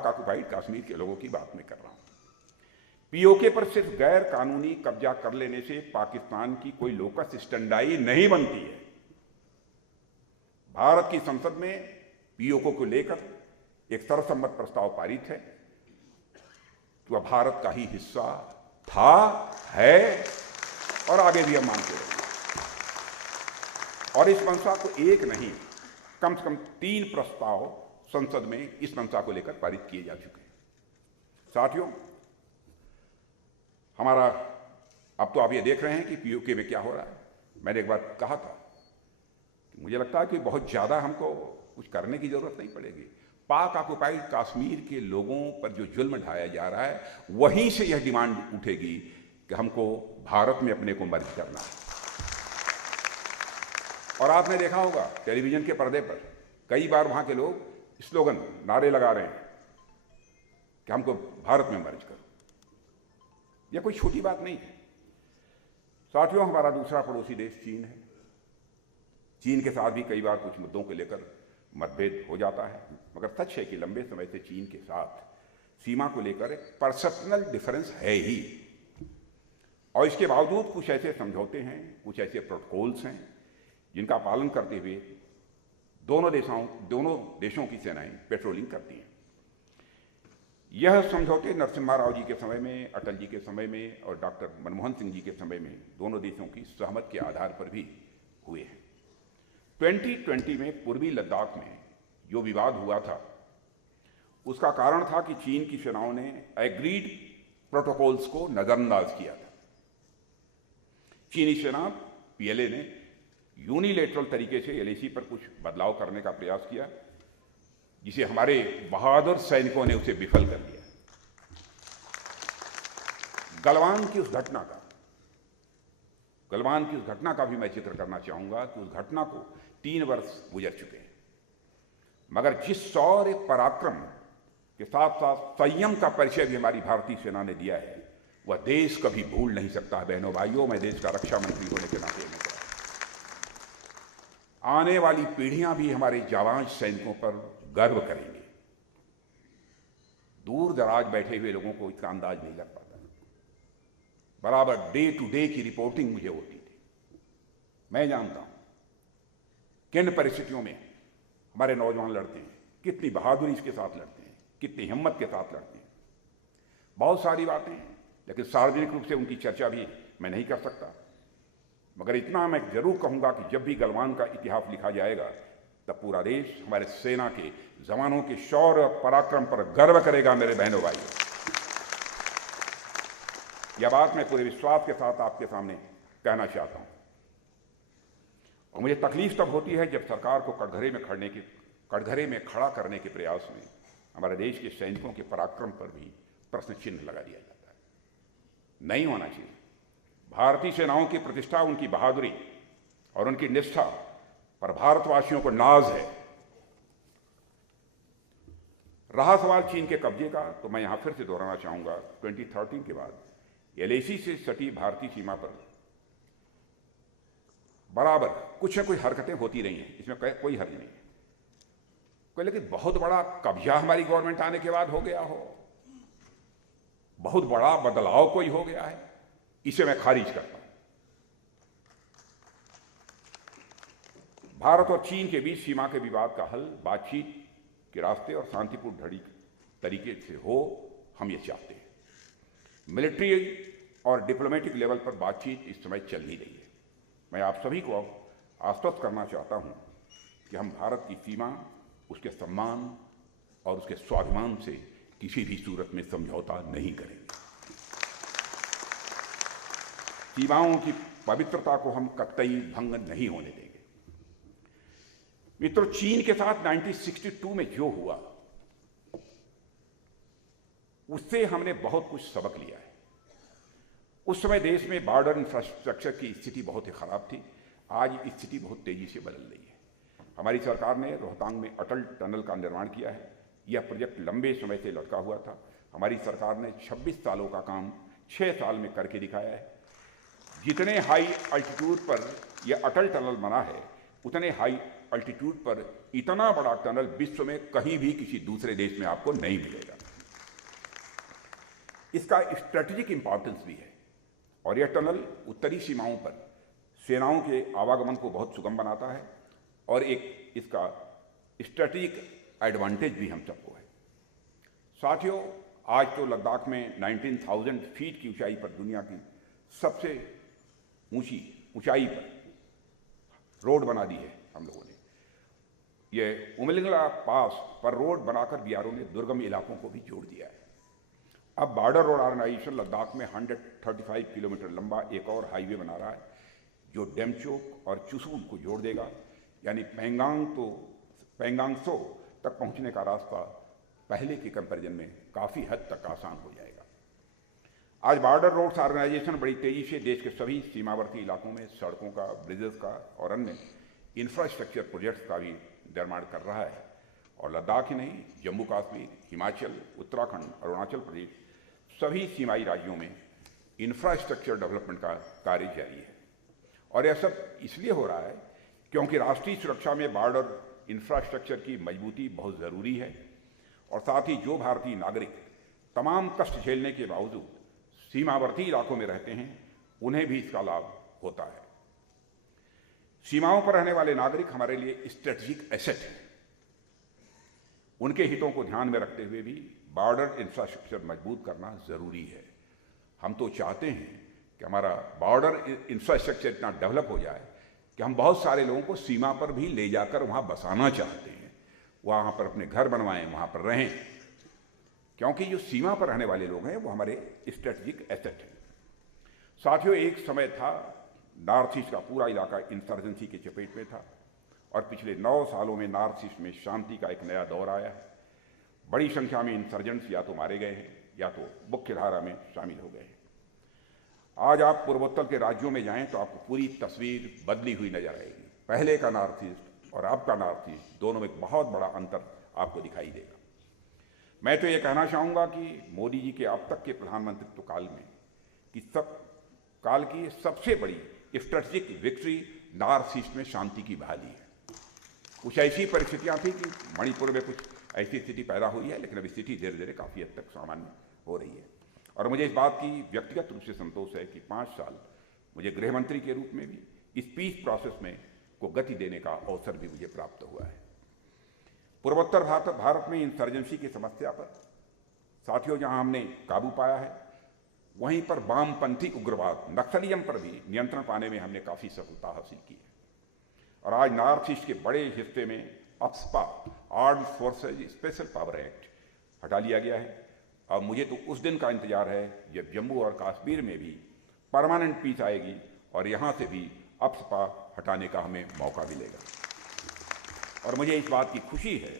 ऑक्युपाइड कश्मीर के लोगों की बात में कर रहा हूं। पीओके पर सिर्फ गैर कानूनी कब्जा कर लेने से पाकिस्तान की कोई लोकस स्टैंडाई नहीं बनती है। भारत की संसद में पीओके को लेकर एक सर्वसम्मत प्रस्ताव पारित है कि वह भारत का ही हिस्सा था, है और आगे भी हम मानते रहेंगे। और इस मंशा को एक नहीं, कम से कम 3 प्रस्ताव संसद में इस मंशा को लेकर पारित किए जा चुके हैं। साथियों, हमारा अब तो आप ये देख रहे हैं कि पीओके में क्या हो रहा है। मैंने एक बार कहा था कि मुझे लगता है कि बहुत ज़्यादा हमको कुछ करने की जरूरत नहीं पड़ेगी। पाक ऑक्युपाइड कश्मीर के लोगों पर जो जुल्म ढाया जा रहा है, वहीं से यह डिमांड उठेगी कि हमको भारत में अपने को मर्ज करना है। और आपने देखा होगा टेलीविजन के पर्दे पर कई बार वहां के लोग स्लोगन, नारे लगा रहे हैं कि हमको भारत में मर्ज करो। यह कोई छोटी बात नहीं है। साथियों, हमारा दूसरा पड़ोसी देश चीन है। चीन के साथ भी कई बार कुछ मुद्दों को लेकर मतभेद हो जाता है, मगर सच है कि लंबे समय से चीन के साथ सीमा को लेकर एक परसेप्शनल डिफरेंस है ही। और इसके बावजूद कुछ ऐसे समझौते हैं, कुछ ऐसे प्रोटोकॉल्स हैं जिनका पालन करते हुए दोनों देशों की सेनाएं पेट्रोलिंग करती हैं। यह समझौते नरसिम्हा राव जी के समय में, अटल जी के समय में और डॉक्टर मनमोहन सिंह जी के समय में दोनों देशों की सहमति के आधार पर भी हुए हैं। 2020 में पूर्वी लद्दाख में जो विवाद हुआ था, उसका कारण था कि चीन की सेनाओं ने एग्रीड प्रोटोकॉल्स को नजरअंदाज किया था। चीनी सेना पीएलए ने यूनिलेटरल तरीके से एलएसी पर कुछ बदलाव करने का प्रयास किया, जिसे हमारे बहादुर सैनिकों ने उसे विफल कर दिया। गलवान की उस घटना का भी मैं जिक्र करना चाहूंगा कि उस घटना को 3 वर्ष गुजर चुके हैं, मगर जिस शौर्य पराक्रम के साथ साथ संयम का परिचय भी हमारी भारतीय सेना ने दिया है, वह देश कभी भूल नहीं सकता है। बहनों भाइयों, मैं देश का रक्षा मंत्री होने के नाते में आने वाली पीढ़ियां भी हमारे जाबाज सैनिकों पर गर्व करेंगे। दूर दराज बैठे हुए लोगों को इसका अंदाज नहीं लग पाता। बराबर डे टू डे की रिपोर्टिंग मुझे होती थी। मैं जानता हूं किन परिस्थितियों में हमारे नौजवान लड़ते हैं, कितनी बहादुरी के साथ लड़ते हैं, कितनी हिम्मत के साथ लड़ते हैं। बहुत सारी बातें हैं, लेकिन सार्वजनिक रूप से उनकी चर्चा भी मैं नहीं कर सकता। मगर इतना मैं जरूर कहूंगा कि जब भी गलवान का इतिहास लिखा जाएगा, तब पूरा देश हमारे सेना के जवानों के शौर्य और पराक्रम पर गर्व करेगा। मेरे बहनों भाइयों, यह बात मैं पूरे विश्वास के साथ आपके सामने कहना चाहता हूं। और मुझे तकलीफ तब होती है जब सरकार को कटघरे में खड़ा करने के प्रयास में हमारे देश के सैनिकों के पराक्रम पर भी प्रश्न चिन्ह लगा दिया जाता है। नहीं होना चाहिए। भारतीय सेनाओं की प्रतिष्ठा, उनकी बहादुरी और उनकी निष्ठा पर भारतवासियों को नाज है। रहा सवाल चीन के कब्जे का, तो मैं यहां फिर से दोहराना चाहूंगा, 2013 के बाद एलएसी से सटी भारतीय सीमा पर बराबर कुछ न कुछ हरकतें होती रही हैं, इसमें कोई हर्ज नहीं है। लेकिन बहुत बड़ा कब्जा हमारी गवर्नमेंट आने के बाद हो गया हो, बहुत बड़ा बदलाव कोई हो गया है, इसे मैं खारिज करता हूं। भारत और चीन के बीच सीमा के विवाद का हल बातचीत के रास्ते और शांतिपूर्ण तरीके से हो, हम ये चाहते हैं। मिलिट्री और डिप्लोमेटिक लेवल पर बातचीत इस समय चल नहीं रही है। मैं आप सभी को आश्वस्त करना चाहता हूं कि हम भारत की सीमा, उसके सम्मान और उसके स्वाभिमान से किसी भी सूरत में समझौता नहीं करेंगे। सीमाओं की पवित्रता को हम कतई भंग नहीं होने देंगे। मित्रों, चीन के साथ 1962 में जो हुआ, उससे हमने बहुत कुछ सबक लिया है। उस समय देश में बॉर्डर इंफ्रास्ट्रक्चर की स्थिति बहुत ही खराब थी। आज स्थिति बहुत तेजी से बदल रही है। हमारी सरकार ने रोहतांग में अटल टनल का निर्माण किया है। यह प्रोजेक्ट लंबे समय से लटका हुआ था। हमारी सरकार ने 26 सालों का काम 6 साल में करके दिखाया है। जितने हाई अल्टीट्यूड पर यह अटल टनल बना है, उतने हाई अल्टीट्यूड पर इतना बड़ा टनल विश्व में कहीं भी किसी दूसरे देश में आपको नहीं मिलेगा। इसका स्ट्रेटेजिक इंपॉर्टेंस भी है और यह टनल उत्तरी सीमाओं पर सेनाओं के आवागमन को बहुत सुगम बनाता है और एक इसका स्ट्रेटेजिक एडवांटेज भी हम सबको है। साथियों, आज तो लद्दाख में 19,000 फीट की ऊंचाई पर दुनिया की सबसे ऊंचाई पर रोड बना दी है हम लोगों ने। ये उमलिंगला पास पर रोड बनाकर बीआरओ ने दुर्गम इलाकों को भी जोड़ दिया है। अब बॉर्डर रोड ऑर्गेनाइजेशन लद्दाख में 135 किलोमीटर लंबा एक और हाईवे बना रहा है, जो डेमचोक और चुशूल को जोड़ देगा। यानी पैंगांगसो तक पहुंचने का रास्ता पहले के कंपैरिजन में काफ़ी हद तक आसान हो जाएगा। आज बॉर्डर रोड्स ऑर्गेनाइजेशन बड़ी तेज़ी से देश के सभी सीमावर्ती इलाकों में सड़कों का, ब्रिजेस का और अन्य इंफ्रास्ट्रक्चर प्रोजेक्ट्स का भी निर्माण कर रहा है। और लद्दाख ही नहीं, जम्मू कश्मीर, हिमाचल, उत्तराखंड, अरुणाचल प्रदेश, सभी सीमाई राज्यों में इंफ्रास्ट्रक्चर डेवलपमेंट का कार्य जारी है। और यह सब इसलिए हो रहा है क्योंकि राष्ट्रीय सुरक्षा में बॉर्डर इंफ्रास्ट्रक्चर की मजबूती बहुत ज़रूरी है। और साथ ही जो भारतीय नागरिक तमाम कष्ट झेलने के बावजूद सीमावर्ती इलाकों में रहते हैं, उन्हें भी इसका लाभ होता है। सीमाओं पर रहने वाले नागरिक हमारे लिए स्ट्रेटेजिक एसेट हैं। उनके हितों को ध्यान में रखते हुए भी बॉर्डर इंफ्रास्ट्रक्चर मजबूत करना ज़रूरी है। हम तो चाहते हैं कि हमारा बॉर्डर इंफ्रास्ट्रक्चर इतना डेवलप हो जाए कि हम बहुत सारे लोगों को सीमा पर भी ले जाकर वहाँ बसाना चाहते हैं, वहाँ पर अपने घर बनवाएं, वहाँ पर रहें, क्योंकि जो सीमा पर रहने वाले लोग हैं वो हमारे स्ट्रेटेजिक एसेट हैं। साथियों, एक समय था नॉर्थ ईस्ट का पूरा इलाका इंसर्जेंसी की चपेट में था और पिछले 9 सालों में नॉर्थ ईस्ट में शांति का एक नया दौर आया है। बड़ी संख्या में इंसर्जेंट्स या तो मारे गए हैं या तो मुख्य धारा में शामिल हो गए हैं। आज आप पूर्वोत्तर के राज्यों में जाएं तो आपको पूरी तस्वीर बदली हुई नजर आएगी। पहले का नॉर्थ ईस्ट और अब का नॉर्थ ईस्ट, दोनों में एक बहुत बड़ा अंतर आपको दिखाई देगा। मैं तो ये कहना चाहूँगा कि मोदी जी के अब तक के प्रधानमंत्रित्व काल में की सबसे बड़ी स्ट्रेटेजिक विक्ट्री नॉर्थ ईस्ट में शांति की बहाली है। कुछ ऐसी परिस्थितियाँ थी कि मणिपुर में कुछ ऐसी स्थिति पैदा हुई है, लेकिन अब स्थिति धीरे धीरे काफ़ी हद तक सामान्य हो रही है। और मुझे इस बात की व्यक्तिगत रूप से संतोष है कि 5 साल मुझे गृह मंत्री के रूप में भी इस पीस प्रोसेस में को गति देने का अवसर भी मुझे प्राप्त हुआ है। पूर्वोत्तर भारत में इंसर्जेंसी की समस्या पर साथियों जहां हमने काबू पाया है, वहीं पर वामपंथी उग्रवाद नक्सलिज्म पर भी नियंत्रण पाने में हमने काफ़ी सफलता हासिल की है। और आज नॉर्थ ईस्ट के बड़े हिस्से में AFSPA, armed forces special power act, हटा लिया गया है। अब मुझे तो उस दिन का इंतजार है जब जम्मू और कश्मीर में भी परमानेंट पीस आएगी और यहाँ से भी अफ्स्पा हटाने का हमें मौका मिलेगा। और मुझे इस बात की खुशी है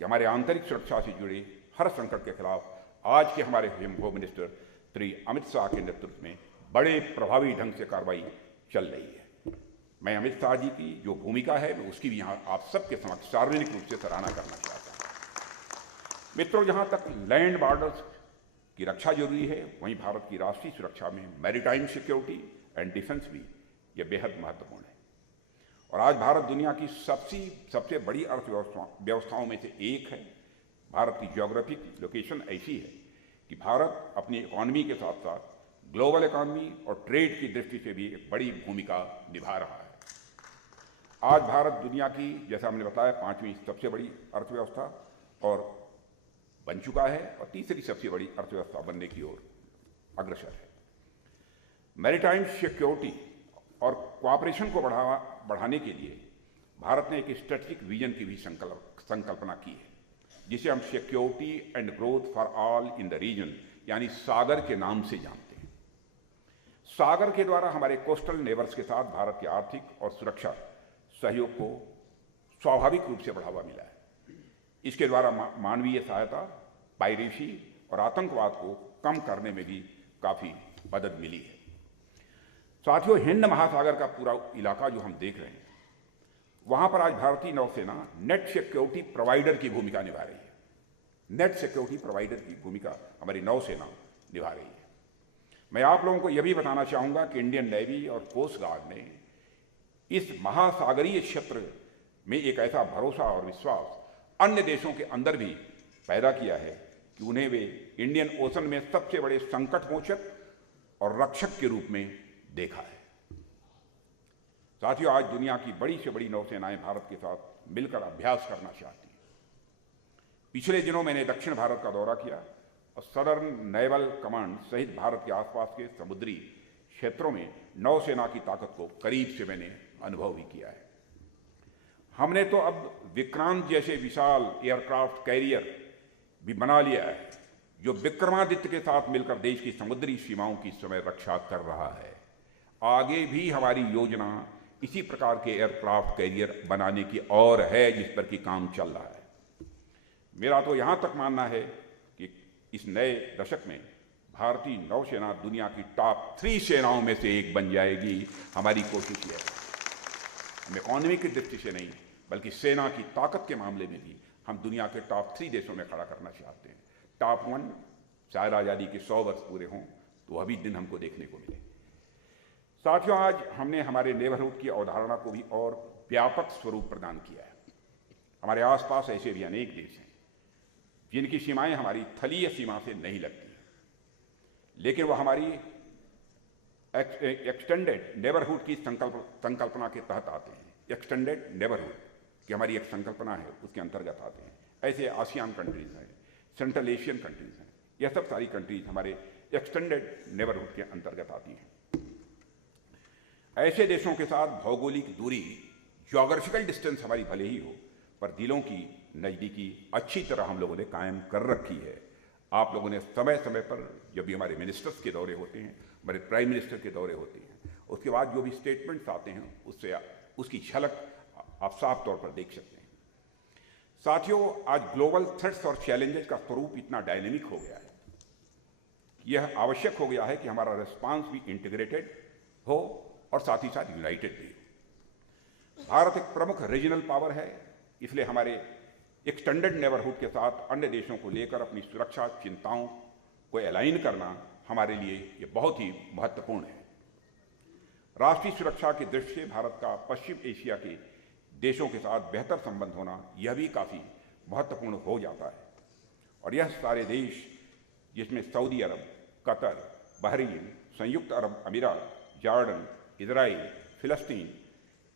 कि हमारे आंतरिक सुरक्षा से जुड़े हर संकट के खिलाफ आज के हमारे होम मिनिस्टर श्री अमित शाह के नेतृत्व में बड़े प्रभावी ढंग से कार्रवाई चल रही है। मैं अमित शाह जी की जो भूमिका है मैं उसकी भी यहाँ आप सबके समक्ष सार्वजनिक रूप से सराहना करना चाहता हूँ। मित्रों, जहाँ तक लैंड बॉर्डर्स की रक्षा जरूरी है, वहीं भारत की राष्ट्रीय सुरक्षा में मैरीटाइम सिक्योरिटी एंड डिफेंस भी ये बेहद महत्वपूर्ण है। और आज भारत दुनिया की सबसे बड़ी अर्थव्यवस्थाओं में से एक है। भारत की ज्योग्राफिक लोकेशन ऐसी है कि भारत अपनी इकॉनमी के साथ साथ ग्लोबल इकॉनमी और ट्रेड की दृष्टि से भी एक बड़ी भूमिका निभा रहा है। आज भारत दुनिया की, जैसा हमने बताया, 5वीं सबसे बड़ी अर्थव्यवस्था और बन चुका है और तीसरी सबसे बड़ी अर्थव्यवस्था बनने की ओर अग्रसर है। मैरीटाइम सिक्योरिटी और कोऑपरेशन को बढ़ाने के लिए भारत ने एक स्ट्रेटेजिक विजन की भी संकल्पना की है, जिसे हम security and growth for all in the region यानी सागर के नाम से जानते हैं। सागर के द्वारा हमारे कोस्टल नेबर्स के साथ भारत के आर्थिक और सुरक्षा सहयोग को स्वाभाविक रूप से बढ़ावा मिला है। इसके द्वारा मानवीय सहायता, पायरेसी और आतंकवाद को कम करने में भी काफ़ी मदद मिली है। साथियों, हिंद महासागर का पूरा इलाका जो हम देख रहे हैं, वहाँ पर आज भारतीय नौसेना नेट सिक्योरिटी प्रोवाइडर की भूमिका निभा रही है। नेट सिक्योरिटी प्रोवाइडर की भूमिका हमारी नौसेना निभा रही है। मैं आप लोगों को यह भी बताना चाहूँगा कि इंडियन नेवी और कोस्ट गार्ड ने इस महासागरीय क्षेत्र में एक ऐसा भरोसा और विश्वास अन्य देशों के अंदर भी पैदा किया है कि उन्हें वे इंडियन ओशन में सबसे बड़े संकट मोचक और रक्षक के रूप में देखा है। साथियों, आज दुनिया की बड़ी से बड़ी नौसेनाएं भारत के साथ मिलकर अभ्यास करना चाहती हैं। पिछले दिनों मैंने दक्षिण भारत का दौरा किया और सदर्न नेवल कमांड सहित भारत के आसपास के समुद्री क्षेत्रों में नौसेना की ताकत को करीब से मैंने अनुभव भी किया है। हमने तो अब विक्रांत जैसे विशाल एयरक्राफ्ट कैरियर भी बना लिया है, जो विक्रमादित्य के साथ मिलकर देश की समुद्री सीमाओं की समय रक्षा कर रहा है। आगे भी हमारी योजना इसी प्रकार के एयरक्राफ्ट कैरियर बनाने की और है, जिस पर कि काम चल रहा है। मेरा तो यहां तक मानना है कि इस नए दशक में भारतीय नौसेना दुनिया की टॉप 3 सेनाओं में से एक बन जाएगी। हमारी कोशिश यह है। हम इकॉनमी की दृष्टि से नहीं, बल्कि सेना की ताकत के मामले में भी हम दुनिया के टॉप 3 देशों में खड़ा करना चाहते हैं। टॉप 1 शायद आज़ादी के 100 वर्ष पूरे हों तो अभी दिन हमको देखने को मिले। साथियों, आज हमने हमारे नेबरहुड की अवधारणा को भी और व्यापक स्वरूप प्रदान किया है। हमारे आसपास ऐसे भी अनेक देश हैं जिनकी सीमाएं हमारी थलीय सीमा से नहीं लगती, लेकिन वह हमारी एक्सटेंडेड नेबरहुड की संकल्पना के तहत आते हैं। एक्सटेंडेड नेबरहुड की हमारी एक संकल्पना है, उसके अंतर्गत आते हैं। ऐसे आसियान कंट्रीज हैं, सेंट्रल एशियन कंट्रीज हैं, यह सब सारी कंट्रीज हमारे एक्सटेंडेड नेबरहुड के अंतर्गत आती हैं। ऐसे देशों के साथ भौगोलिक दूरी, ज्योग्राफिकल डिस्टेंस हमारी भले ही हो, पर दिलों की नज़दीकी अच्छी तरह हम लोगों ने कायम कर रखी है। आप लोगों ने समय समय पर, जब भी हमारे मिनिस्टर्स के दौरे होते हैं, हमारे प्राइम मिनिस्टर के दौरे होते हैं, उसके बाद जो भी स्टेटमेंट्स आते हैं, उससे उसकी झलक आप साफ तौर पर देख सकते हैं। साथियों, आज ग्लोबल थ्रेट्स और चैलेंजेस का स्वरूप इतना डायनेमिक हो गया है, यह आवश्यक हो गया है कि हमारा रिस्पांस भी इंटीग्रेटेड हो और साथ ही साथ यूनाइटेड भी हो। भारत एक प्रमुख रीजनल पावर है, इसलिए हमारे एक्सटेंडेड नेबरहुड के साथ अन्य देशों को लेकर अपनी सुरक्षा चिंताओं को अलाइन करना हमारे लिए ये बहुत ही महत्वपूर्ण है। राष्ट्रीय सुरक्षा की दृष्टि से भारत का पश्चिम एशिया के देशों के साथ बेहतर संबंध होना यह भी काफ़ी महत्वपूर्ण हो जाता है। और यह सारे देश, जिसमें सऊदी अरब, कतर, बहरीन, संयुक्त अरब अमीरात, जॉर्डन, इजराइल, फिलिस्तीन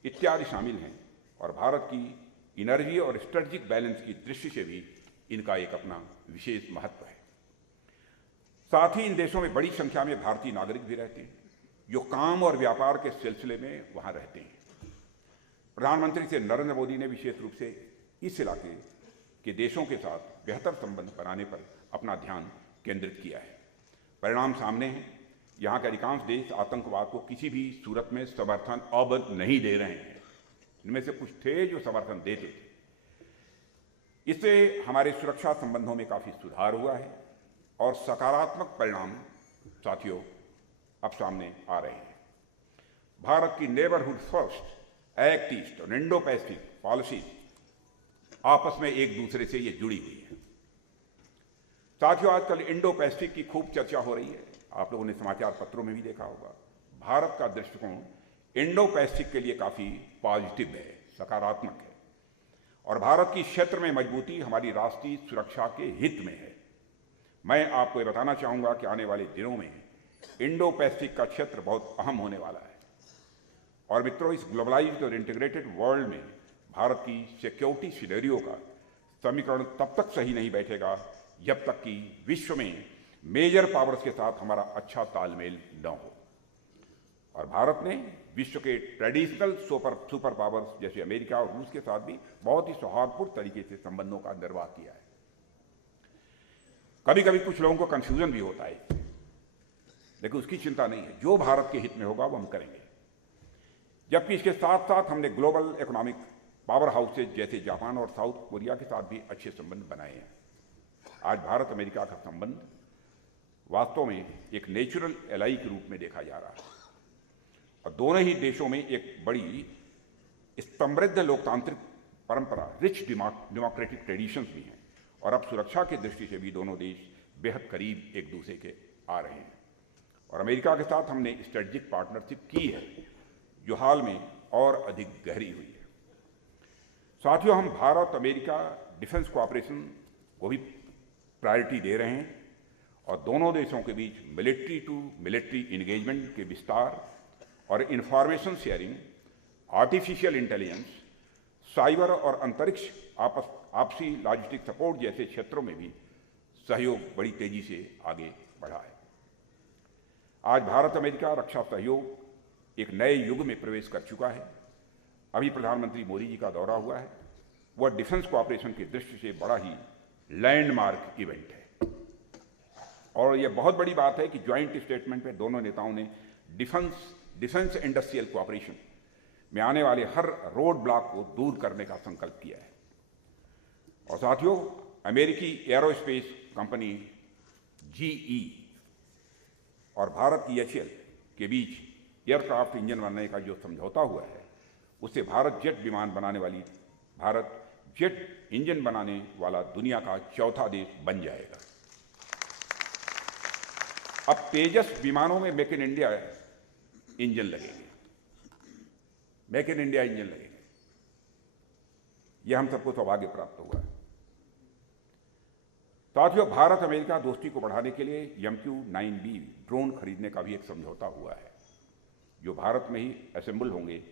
इत्यादि शामिल हैं, और भारत की एनर्जी और स्ट्रेटजिक बैलेंस की दृष्टि से भी इनका एक अपना विशेष महत्व है। साथ ही इन देशों में बड़ी संख्या में भारतीय नागरिक भी रहते हैं, जो काम और व्यापार के सिलसिले में वहां रहते हैं। प्रधानमंत्री से नरेंद्र मोदी ने विशेष रूप से इस इलाके के देशों के साथ बेहतर संबंध बनाने पर अपना ध्यान केंद्रित किया है। परिणाम सामने हैं। यहाँ के अधिकांश देश आतंकवाद को किसी भी सूरत में समर्थन अब नहीं दे रहे हैं। इनमें से कुछ थे जो समर्थन देते थे। इससे हमारे सुरक्षा संबंधों में काफ़ी सुधार हुआ है और सकारात्मक परिणाम साथियों अब सामने आ रहे हैं। भारत की नेबरहुड फर्स्ट, एक्ट ईस्ट और इंडो पैसिफिक पॉलिसी आपस में एक दूसरे से ये जुड़ी हुई है। साथियों, आजकल इंडो पैसिफिक की खूब चर्चा हो रही है। आप लोगों ने समाचार पत्रों में भी देखा होगा। भारत का दृष्टिकोण इंडो पैसिफिक के लिए काफ़ी पॉजिटिव है, सकारात्मक है, और भारत की क्षेत्र में मजबूती हमारी राष्ट्रीय सुरक्षा के हित में है। मैं आपको ये बताना चाहूँगा कि आने वाले दिनों में इंडो पैसिफिक का क्षेत्र बहुत अहम होने वाला है। और मित्रों, इस ग्लोबलाइज्ड और इंटीग्रेटेड वर्ल्ड में भारत की सिक्योरिटी सिनेरियो का समीकरण तब तक सही नहीं बैठेगा जब तक कि विश्व में मेजर पावर्स के साथ हमारा अच्छा तालमेल न हो। और भारत ने विश्व के ट्रेडिशनल सुपर पावर्स जैसे अमेरिका और रूस के साथ भी बहुत ही सौहार्दपूर्ण तरीके से संबंधों का निर्वाह किया है। कभी कभी कुछ लोगों को कंफ्यूजन भी होता है, लेकिन उसकी चिंता नहीं है। जो भारत के हित में होगा वो हम करेंगे। जबकि इसके साथ साथ हमने ग्लोबल इकोनॉमिक पावर हाउसेज जैसे जापान और साउथ कोरिया के साथ भी अच्छे संबंध बनाए हैं। आज भारत अमेरिका का संबंध वास्तव में एक नेचुरल एलाई के रूप में देखा जा रहा है, और दोनों ही देशों में एक बड़ी समृद्ध लोकतांत्रिक परंपरा, रिच डेमोक्रेटिक ट्रेडिशंस भी हैं, और अब सुरक्षा की दृष्टि से भी दोनों देश बेहद करीब एक दूसरे के आ रहे हैं। और अमेरिका के साथ हमने स्ट्रेटजिक पार्टनरशिप की है, जो हाल में और अधिक गहरी हुई है। साथियों, हम भारत अमेरिका डिफेंस कोऑपरेशन को भी प्रायोरिटी दे रहे हैं, और दोनों देशों के बीच मिलिट्री टू मिलिट्री इंगेजमेंट के विस्तार और information sharing, artificial intelligence, cyber और अंतरिक्ष आपसी लॉजिस्टिक सपोर्ट जैसे क्षेत्रों में भी सहयोग बड़ी तेजी से आगे बढ़ा है। आज भारत अमेरिका रक्षा सहयोग एक नए युग में प्रवेश कर चुका है। अभी प्रधानमंत्री मोदी जी का दौरा हुआ है, वह डिफेंस कोऑपरेशन की दृष्टि से बड़ा ही लैंडमार्क इवेंट है। और यह बहुत बड़ी बात है कि ज्वाइंट स्टेटमेंट में दोनों नेताओं ने डिफेंस इंडस्ट्रियल कोऑपरेशन में आने वाले हर रोड ब्लॉक को दूर करने का संकल्प किया है। और साथियों, अमेरिकी एरोस्पेस कंपनी GE और भारत की HAL के बीच एयरक्राफ्ट इंजन बनने का जो समझौता हुआ है, उससे भारत जेट इंजन बनाने वाला दुनिया का चौथा देश बन जाएगा। अब तेजस विमानों में मेक इन इंडिया इंजन लगेंगे, मेक इन इंडिया इंजन लगेंगे। यह हम सबको सौभाग्य प्राप्त हुआ है। साथियों, भारत अमेरिका दोस्ती को बढ़ाने के लिए MQ-9B ड्रोन खरीदने का भी एक समझौता हुआ है, जो भारत में ही असेंबल होंगे।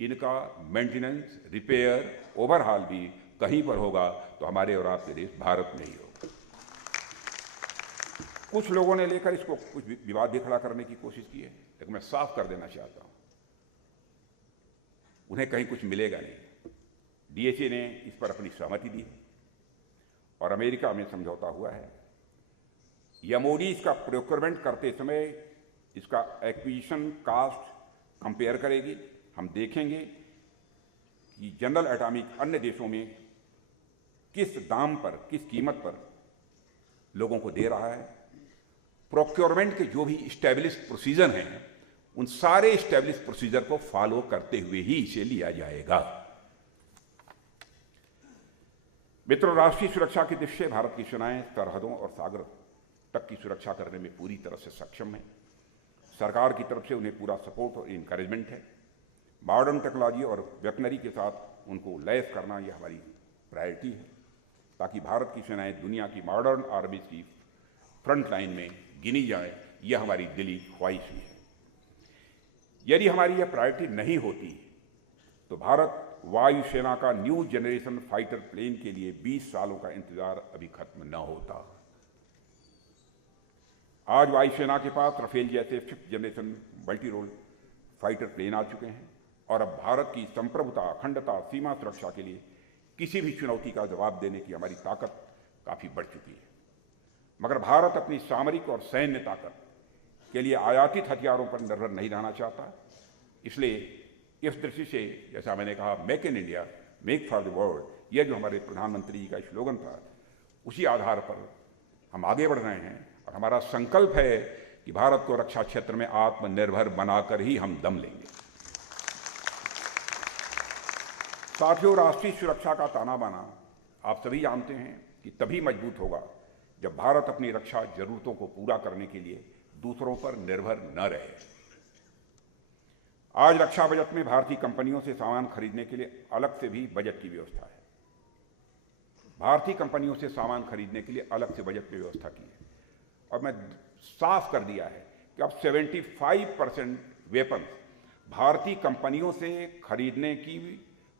इनका मेंटेनेंस, रिपेयर, ओवरहॉल भी कहीं पर होगा तो हमारे और आपके देश भारत में ही होगा। कुछ लोगों ने लेकर इसको कुछ विवाद भी खड़ा करने की कोशिश की है, लेकिन मैं साफ कर देना चाहता हूं, उन्हें कहीं कुछ मिलेगा नहीं। DHA ने इस पर अपनी सहमति दी और अमेरिका में समझौता हुआ है। MOD इसका प्रोक्योरमेंट करते समय इसका एक्विजिशन कास्ट कंपेयर करेगी। हम देखेंगे कि जनरल एटॉमिक अन्य देशों में किस दाम पर, किस कीमत पर लोगों को दे रहा है। प्रोक्योरमेंट के जो भी इस्टेब्लिश्ड प्रोसीजर हैं, उन सारे इस्टेब्लिश्ड प्रोसीजर को फॉलो करते हुए ही इसे लिया जाएगा। मित्रों, राष्ट्रीय सुरक्षा की दृष्टि से भारत की सेनाएं सरहदों और सागर तक की सुरक्षा करने में पूरी तरह से सक्षम है। सरकार की तरफ से उन्हें पूरा सपोर्ट और इनकरेजमेंट है। मॉडर्न टेक्नोलॉजी और वेपनरी के साथ उनको लैस करना यह हमारी प्रायोरिटी है, ताकि भारत की सेनाएं दुनिया की मॉडर्न आर्मीज की फ्रंट लाइन में गिनी जाए। यह हमारी दिली ख्वाहिश भी है। यदि हमारी यह प्रायोरिटी नहीं होती तो भारत वायुसेना का न्यू जनरेशन फाइटर प्लेन के लिए 20 सालों का इंतजार अभी खत्म न होता। आज वायुसेना के पास राफेल जैसे 5th generation multi role fighter plane आ चुके हैं और अब भारत की संप्रभुता, अखंडता, सीमा सुरक्षा के लिए किसी भी चुनौती का जवाब देने की हमारी ताकत काफी बढ़ चुकी है। मगर भारत अपनी सामरिक और सैन्य ताकत के लिए आयातित हथियारों पर निर्भर नहीं रहना चाहता। इसलिए इस दृष्टि से, जैसा मैंने कहा, make in India, make for the world, यह जो हमारे प्रधानमंत्री जी का स्लोगन था, उसी आधार पर हम आगे बढ़ रहे हैं और हमारा संकल्प है कि भारत को रक्षा क्षेत्र में आत्मनिर्भर बनाकर ही हम दम लेंगे। साथियों, राष्ट्रीय सुरक्षा का ताना बाना आप सभी जानते हैं कि तभी मजबूत होगा जब भारत अपनी रक्षा जरूरतों को पूरा करने के लिए दूसरों पर निर्भर न रहे। आज रक्षा बजट में भारतीय कंपनियों से सामान खरीदने के लिए अलग से भी बजट की व्यवस्था है। भारतीय कंपनियों से सामान खरीदने के लिए अलग से बजट की व्यवस्था की है और मैं साफ कर दिया है कि अब 75% वेपन भारतीय कंपनियों से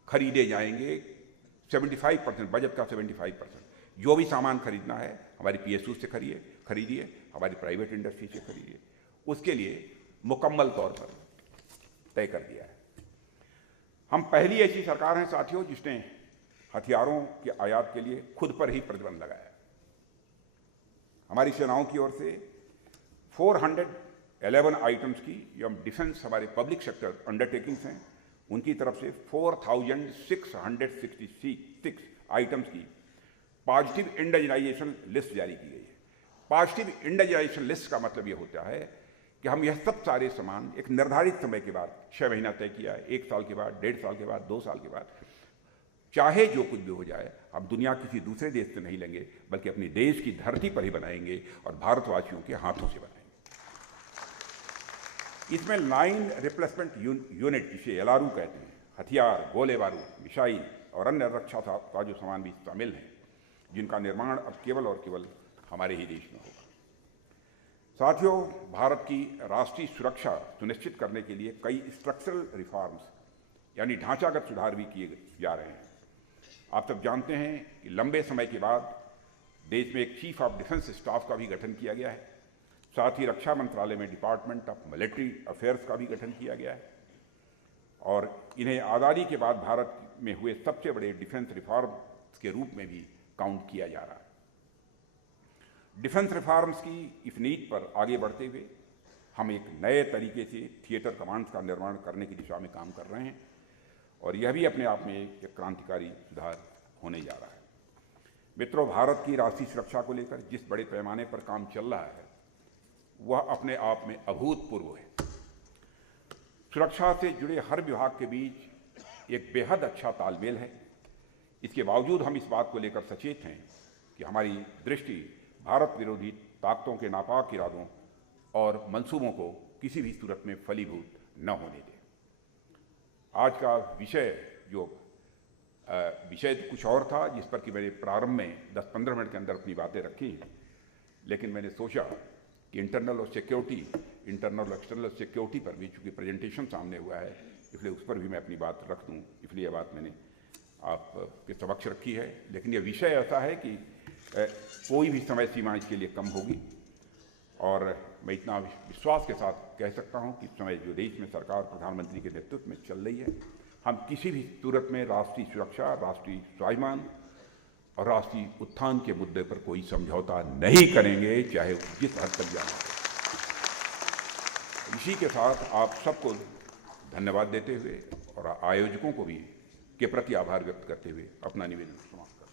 खरीदे जाएंगे। 75% बजट का 75%। जो भी सामान खरीदना है हमारी PSU से खरीदिए, हमारी प्राइवेट इंडस्ट्री से खरीदिए। उसके लिए मुकम्मल तौर पर तय कर दिया है। हम पहली ऐसी सरकार हैं साथियों जिसने हथियारों के आयात के लिए खुद पर ही प्रतिबंध लगाया। हमारी सेनाओं की ओर से 411 आइटम्स की, जो डिफेंस हमारे पब्लिक सेक्टर अंडरटेकिंग्स हैं, उनकी तरफ से 4666 आइटम्स की पॉजिटिव इंडिजिनाइजेशन लिस्ट जारी की गई है। पॉजिटिव इंडिजिनाइजेशन लिस्ट का मतलब यह होता है कि हम यह सब सारे सामान एक निर्धारित समय के बाद, 6 महीना तय किया है, 1 साल के बाद, 1.5 साल के बाद, 2 साल के बाद, चाहे जो कुछ भी हो जाए, हम दुनिया किसी दूसरे देश से नहीं लेंगे, बल्कि अपनी देश की धरती पर ही बनाएंगे और भारतवासियों के हाथों से बनाएंगे। इसमें लाइन रिप्लेसमेंट यूनिट, जिसे LRU कहते हैं, हथियार, गोले बारूद, मिसाइल और अन्य रक्षा साजो सामान भी शामिल हैं, जिनका निर्माण अब केवल और केवल हमारे ही देश में होगा। साथियों, भारत की राष्ट्रीय सुरक्षा सुनिश्चित करने के लिए कई स्ट्रक्चरल रिफॉर्म्स यानी ढांचागत सुधार भी किए जा रहे हैं। आप सब जानते हैं कि लंबे समय के बाद देश में एक चीफ ऑफ डिफेंस स्टाफ का भी गठन किया गया है। साथ ही रक्षा मंत्रालय में डिपार्टमेंट ऑफ मिलिट्री अफेयर्स का भी गठन किया गया है और इन्हें आज़ादी के बाद भारत में हुए सबसे बड़े डिफेंस रिफॉर्म्स के रूप में भी काउंट किया जा रहा है। डिफेंस रिफॉर्म्स की इस नीति पर आगे बढ़ते हुए हम एक नए तरीके से थिएटर कमांड्स का निर्माण करने की दिशा में काम कर रहे हैं और यह भी अपने आप में एक क्रांतिकारी सुधार होने जा रहा है। मित्रों, भारत की राष्ट्रीय सुरक्षा को लेकर जिस बड़े पैमाने पर काम चल रहा है वह अपने आप में अभूतपूर्व है। सुरक्षा से जुड़े हर विभाग के बीच एक बेहद अच्छा तालमेल है। इसके बावजूद हम इस बात को लेकर सचेत हैं कि हमारी दृष्टि भारत विरोधी ताकतों के नापाक इरादों और मंसूबों को किसी भी सूरत में फलीभूत न होने दें। आज का विषय तो कुछ और था, जिस पर कि मैंने प्रारंभ में 10-15 मिनट के अंदर अपनी बातें रखी हैं, लेकिन मैंने सोचा कि इंटरनल और एक्सटर्नल सिक्योरिटी पर भी चूँकि प्रेजेंटेशन सामने हुआ है, इसलिए उस पर भी मैं अपनी बात रख दूँ, इसलिए यह बात मैंने आपके समक्ष रखी है। लेकिन यह विषय ऐसा है कि कोई भी समय सीमा इसके लिए कम होगी, और मैं इतना विश्वास के साथ कह सकता हूं कि इस समय जो देश में सरकार प्रधानमंत्री के नेतृत्व में चल रही है, हम किसी भी सूरत में राष्ट्रीय सुरक्षा, राष्ट्रीय स्वाभिमान और राष्ट्रीय उत्थान के मुद्दे पर कोई समझौता नहीं करेंगे, चाहे जिस हद तक जाना हो। इसी के साथ आप सबको धन्यवाद देते हुए और आयोजकों को भी के प्रति आभार व्यक्त करते हुए अपना निवेदन समाप्त